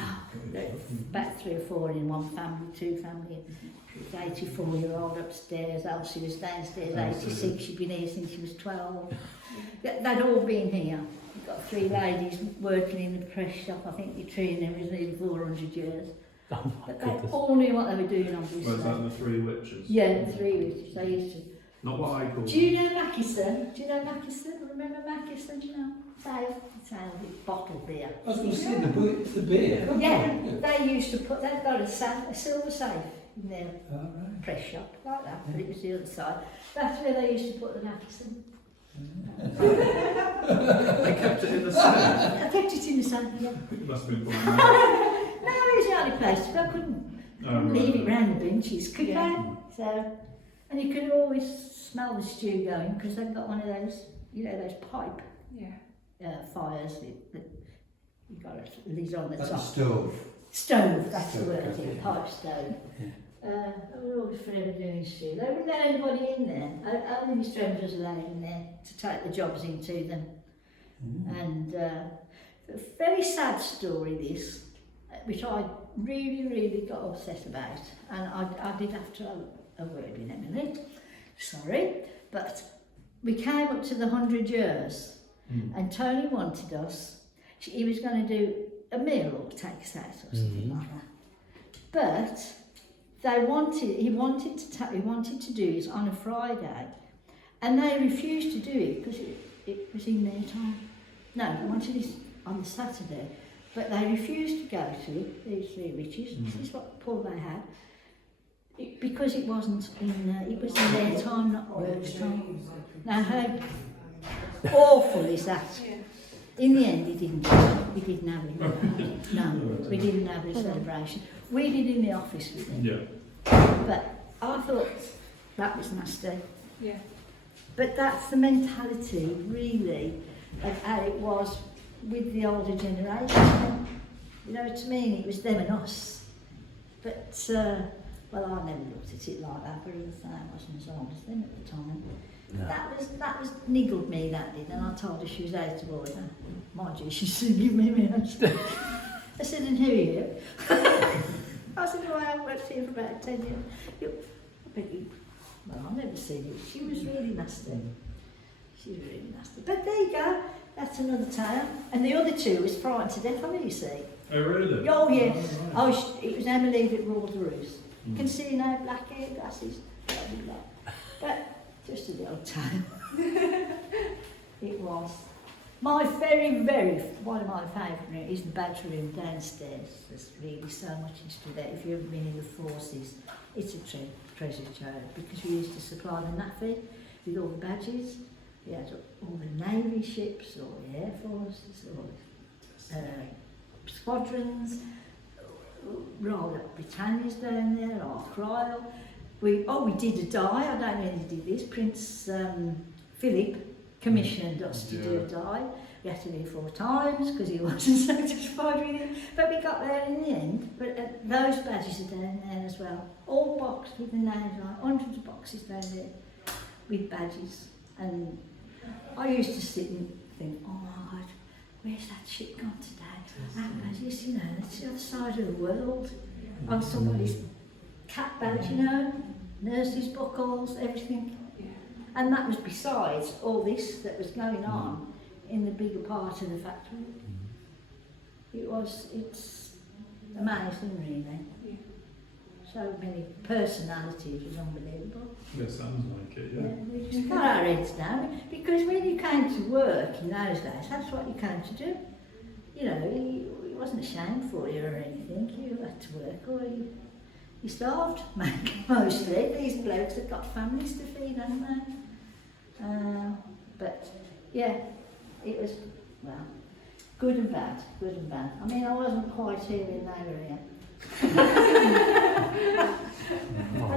about 3 or 4 in one family, 2 family. 84-year-old upstairs, Elsie was downstairs, 86, she'd been here since she was 12. They'd all been here. You've got 3 ladies working in the press shop. I think Katrina was nearly 400 years. But they all knew what they were doing, obviously. Was that the 3 witches? Yeah, the 3 witches. They used to. Not what I call. Do you know Mackiston? Do you know Mackiston? Remember Mackiston? Do you know? Sale bottled beer. I was going to say the beer. Yeah, they used to put. They've got a silver safe in their Right. press shop like that, but it was the other side. That's where they used to put the Mackiston. They kept it in the safe. I kept it in the safe. Yeah. It must have been fun. No, it was the only place. I couldn't leave it round the benches, could you? So, and you could always smell the stew going because they've got one of those, you know, those pipe fires that you got a lid on the That's top. a stove. Stove, that's Stove, the word, okay. pipe stove. Yeah. They were always forever doing stew. They wouldn't let anybody in there. Only Mr. Evans was allowed in there to take the jobs into them. And a very sad story this, which I really got upset about, and I did have to have a word with Emily, sorry, but we came up to the 100 years and Tony wanted us, he was going to do a meal or take us out or something like that, but he wanted to do it on a Friday, and they refused to do it because it was in their time. No, they wanted it on the Saturday, but they refused to go to it, these 3 witches. This is what Paul they had. Because it wasn't in, it was in their time, not work's time. Now how awful is that? In the end, we didn't have it. No, we didn't have a celebration. We did in the office with him. Yeah. But I thought that was nasty. Yeah. But that's the mentality, really, of how it was with the older generation. You know what I mean? It was them and us. But, well, I never looked at it like that, but as I say, I wasn't as old as them at the time. No. That was niggled me, that did, and I told her she was out of order. Mind you, she said, give me a minute. I said, and who are you? I said, well, I haven't worked here for about 10 years. I bet you, well, I've never seen it. She was really nasty. She was really nasty. But there you go. That's another tale. And the other 2 was frightened to death of it, you see. Oh, really? Oh, yes. Oh, right. It was Emily that ruled the roost. You can see now, black hair, glasses, blah, blah, blah. But just a little time. It was. My one of my favourite is the badge room downstairs. There's really so much history there. If you've ever been in the forces, it's a treasure trove because we used to supply the NAFI with all the badges. We had all the Navy ships, all the Air Forces, all squadrons. Royal Britannia's down there, Ark Royal. We did a die, I don't know if you did this, Prince Philip commissioned us to do a die. We had to do it 4 times because he wasn't satisfied with it, but we got there in the end. But those badges are down there as well, all boxed with the names on, hundreds of boxes down there with badges. And I used to sit and think, oh my God, where's that ship gone today? That badges, you know, that's the other side of the world. On somebody's cap badge, you know, nurses' buckles, everything. And that was besides all this that was going on in the bigger part of the factory. It's amazing, really. So many personalities, it was unbelievable. Yeah, sounds like it, yeah. We just got our heads down, because when you came to work in those days, that's what you came to do. You know, he wasn't ashamed for you or anything. You had to work, or you starved, mostly. These blokes have got families to feed, haven't they? But yeah, it was, well, good and bad, good and bad. I mean, I wasn't quite here when they were here. I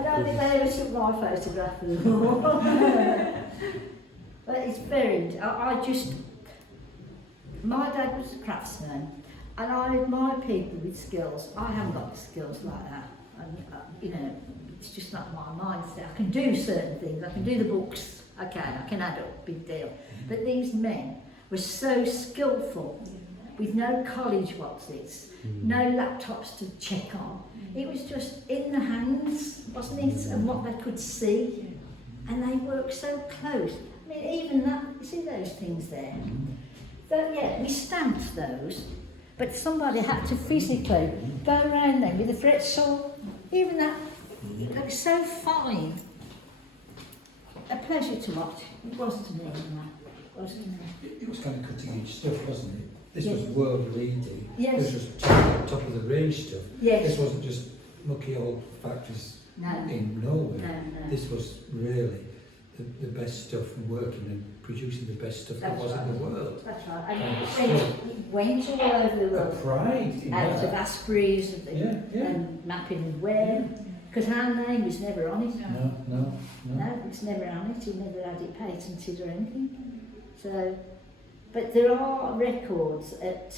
don't think they ever took my photograph of them all. But it's very, I just, my dad was a craftsman, and I admire people with skills. I haven't got the skills like that. And, you know, it's just not my mindset. I can do certain things. I can do the books. Okay, I can add up, big deal. But these men were so skillful, with no college no laptops to check on. It was just in the hands, wasn't it, and what they could see. And they worked so close. I mean, even that, you see those things there? So, yeah, we stamped those, but somebody had to physically go around them with a fret saw. Even that, it was so fine. A pleasure to watch. It was to me, that was to me. It was kind of cutting edge stuff, wasn't it? This was world leading. Yes. This was top of the range stuff. Yes. This wasn't just mucky old factories No. in nowhere. No. This was really the best stuff, and working and producing the best stuff That's that was right. in the world. That's right. And Kind of it went all over the A world. pride in Out of that. Aspreys Yeah. and mapping and where. Because our name was never on it. No. No, it's never on it. He never had it patented or anything. So, but there are records at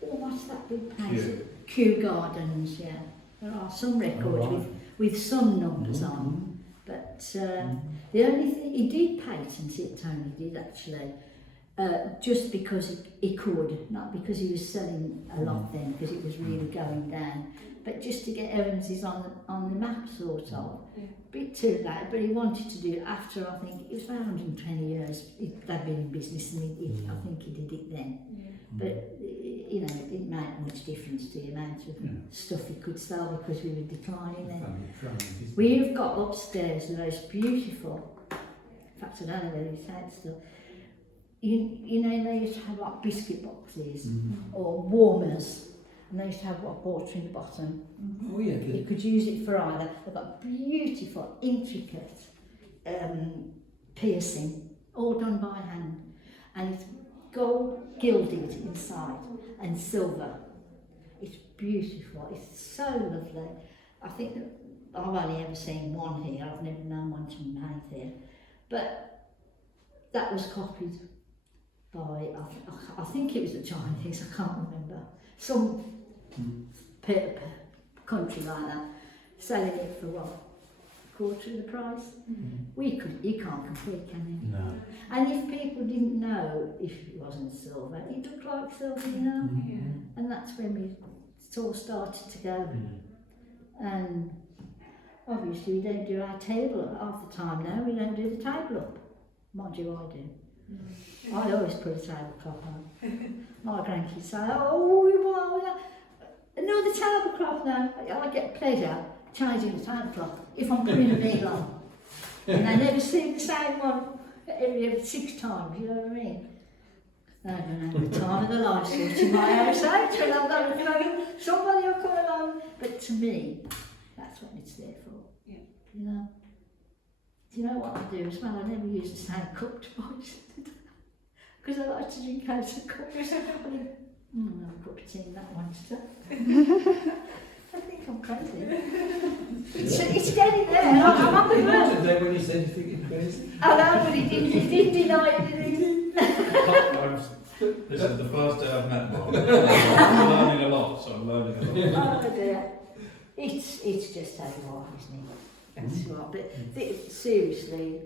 what's that big place? Kew Gardens. Yeah, there are some records with some numbers on. But the only thing he did patent it, Tony did actually, just because he could, not because he was selling a lot then, because it was really going down. But just to get evidences on the map, sort of. Yeah. Bit too late, but he wanted to do it after, I think, it was about 120 years they'd been in business, and I think he did it then. Yeah. But, you know, it didn't make much difference to the amount of stuff he could sell, because we were declining then. We've got upstairs the most beautiful, in fact I don't know whether it's out still, you know, they used to have like biscuit boxes or warmers. And they used to have water in the bottom. Oh yeah. You could use it for either. They've got beautiful, intricate piercing, all done by hand. And it's gold gilded inside and silver. It's beautiful. It's so lovely. I think that I've only ever seen one here. I've never known one to be made here. But that was copied by, I think it was the Chinese, I can't remember. Some country like that, selling it for what? A quarter of the price? You can't compete, can you? No. And if people didn't know if it wasn't silver, it looked like silver, you know? And that's when we all started to go. And obviously we don't do our table up half the time now, we don't do the table up. Mind you, I do. I always put a tablecloth on. My grandkids say, oh, we want another tablecloth now. I get pleasure changing the tablecloth if I'm putting a meal on. And I never see the same one every 6 times, you know what I mean? I don't know the time of the life sorting my house out when I'm going to know somebody will come along. But to me, that's what it's there for. Yeah. You know? Do you know what I do as well? I never use the same cup twice. Because I like to drink out of cups. I've got to tea in that one stuff. I think I'm crazy. It's getting there. I'm on the verge. Today when you said you think you're crazy. I know, but he didn't deny it, did he? This is the first day I've met Mark. I'm learning a lot, so I'm learning a lot. Oh dear. It's just how you are, isn't it? That's right. But seriously,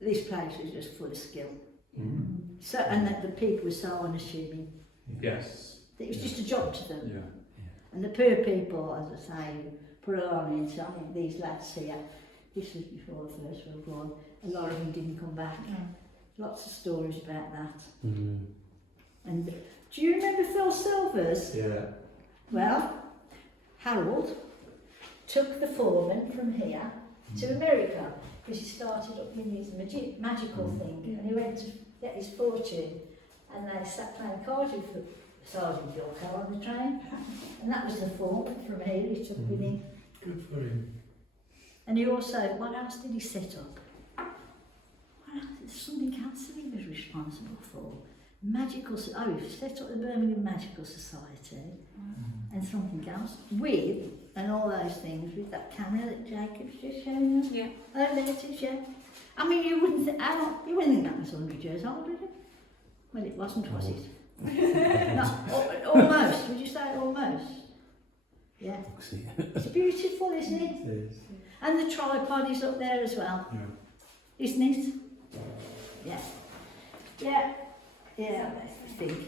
this place was just full of skill. So, and that the people were so unassuming. Yes. It was just a job to them. Yeah. And the poor people, as I say, put it on into, I mean, these lads here, this was before the First World War, a lot of them didn't come back. Lots of stories about that. And do you remember Phil Silvers? Yeah. Well, Harold took the foreman from here to America, because he started up in his magical thing, and he went to get his fortune, and they sat playing cards with Sergeant Yorko on the train, and that was the foreman from here he took with him. Good for him. And he also, what else did he set up? Well, there's something else that he was responsible for. magical, set up the Birmingham Magical Society and something else with, and all those things, with that camera that Jacob's just shown us. Yeah. Oh, there it is, yeah. I mean, you wouldn't think that was 100 years old, would you? Well, it wasn't, was it? No, almost. Would you say almost? Yeah. It's beautiful, isn't it? It is. And the tripod is up there as well, isn't it? Yeah. Yeah. Yeah, I think.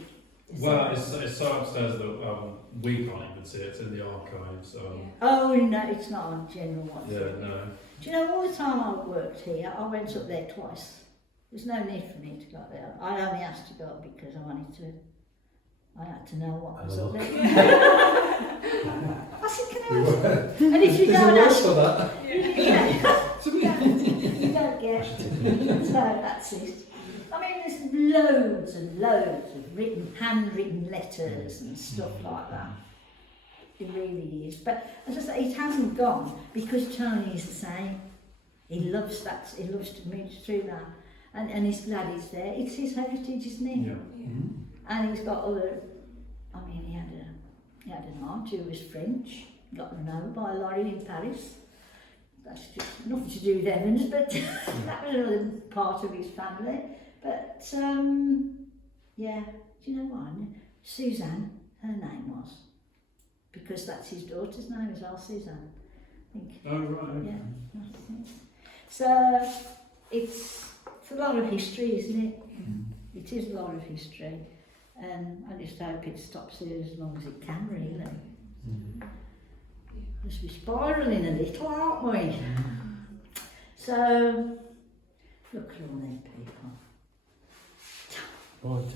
Well, it's so upstairs that we can't even see it. It's in the archives. Oh, no, it's not on general one. Yeah, no. Do you know, all the time I worked here, I went up there twice. There's no need for me to go there. I only asked to go because I had to know what was up there. I said, can I ask? And if you don't ask, for that. you don't get. So that's it. I mean, there's loads and loads of handwritten letters and stuff like that. It really is. But as I say, it hasn't gone because Tony is the same. He loves that. He loves to move through that. And he's glad he's there. It's his heritage, isn't it? Yeah. And he's got other. I mean, he had an aunt who was French, got run over by a lorry in Paris. That's just nothing to do with Evans, but that was another part of his family. But yeah, do you know what? Suzanne, her name was, because that's his daughter's name as well, Suzanne. I think. Oh right. Yeah. That's it. So it's a lot of history, isn't it? It is a lot of history. I just hope it stops here as long as it can, really. Because we're spiralling a little, aren't we? So, look at all them people.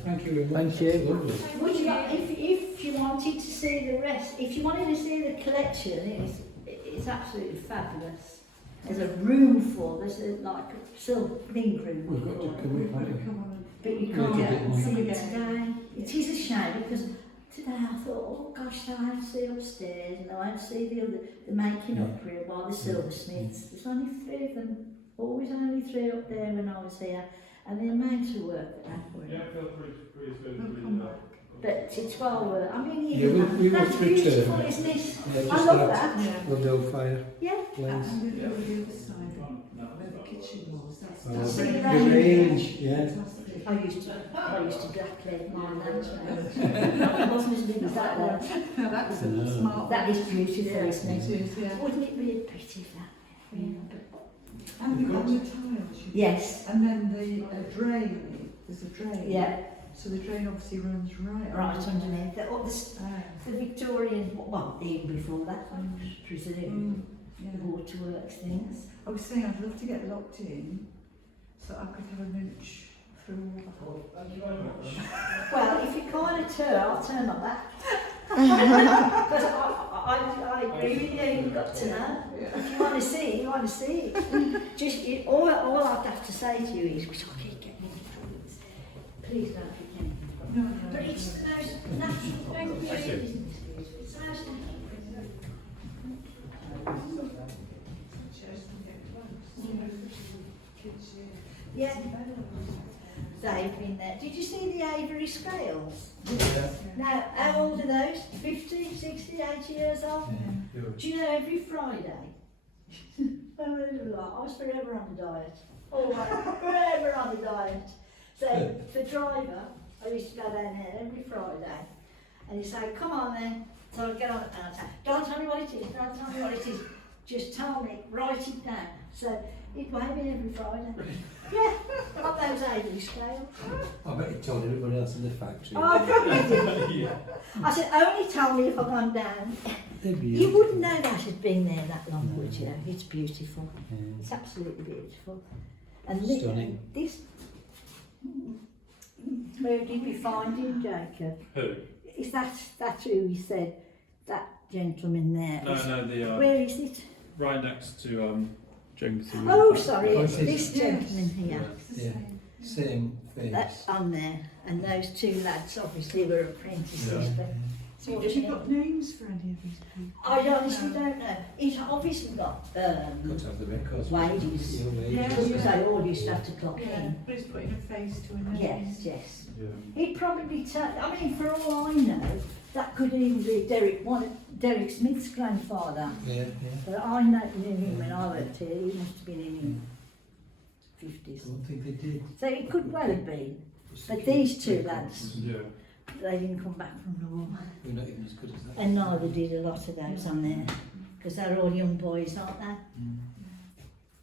Thank you very much. Thank you. Would you like, if you wanted to see the rest, if you wanted to see the collection, it's absolutely fabulous. There's a room full, there's like a silver big room full. But you can't see it today. It is a shame because today I thought, oh gosh, I won't see upstairs and I won't see the making up room by the silversmiths. There's only 3 of them, always only 3 up there when I was here. And the amount of work that happened. Yeah, feel free to But it's well worth. I mean, Yeah, we that's must beautiful, return. isn't it? Yeah, I just love that. that. We'll build fire. Yeah. Place. And the other side, where the kitchen was, that's See The that? range, yeah. I used to blacklead my land. It wasn't as big as that though. No, that was a smart. That is beautiful, isn't It it? is, yeah. Wouldn't it be a pity if that? And the tiles. Yes. And then the drain, there's a drain. Yeah. So the drain obviously runs right Underneath. The Victorian, well, even before that, I presume, Yeah. waterworks things. I was saying I'd love to get locked in so I could have a mooch through all the whole. Well, if you kind of turn, I'll turn my back. Because I agree with you, you've got to know. If you want to see it, you want to see it. Just, all I'd have to say to you is, which I keep getting into trouble, please don't pick anything. No. But it's the most natural thing, isn't it? It's the most natural. Yeah. They've been there. Did you see the Avery scales? Yeah. Now, how old are those? 50, 60, 80 years old? Yeah. Do you know every Friday? I was forever on the diet. Oh, forever on the diet. So the driver, I used to go down there every Friday, and he'd say, "Come on then." So I'd get on and I'd say, "Don't tell me what it is, don't tell me what it is. Just tell me, write it down." So he'd weigh me every Friday. Yeah, on those Avery scales. I bet you told everybody else in the factory. Oh, I probably did. I said, "Only tell me if I've gone down." They're You beautiful. wouldn't know that had been there that long, would you? It's beautiful. Yeah. It's absolutely beautiful. And Stunning. this. Where did we find him, Jacob? Who? Is that who you said? That gentleman there? No, Where is it? right next to James. Oh, sorry, Oh, it's it is. this gentleman here. Yeah. Same face. That's on there. And those 2 lads obviously were apprentices. Yeah. But So have you got names for any of these people? I honestly don't know. He's obviously got Got to have the records. wages. Yeah, wages. Yeah, Because they all used to have to clock Yeah, in. but he's putting a face to a name. Yes, yes. Yeah. He'd probably tell. I mean, for all I know, that could even be Derek Smith's grandfather. Yeah, yeah. But I knew him when I worked here. He must have been in his 50s. I don't think they did. So it could well have been. But these two lads, Yeah. they didn't come back from the war. We're not even as good as that. And neither did a lot of those on there. Because they're all young boys, aren't they? Mm.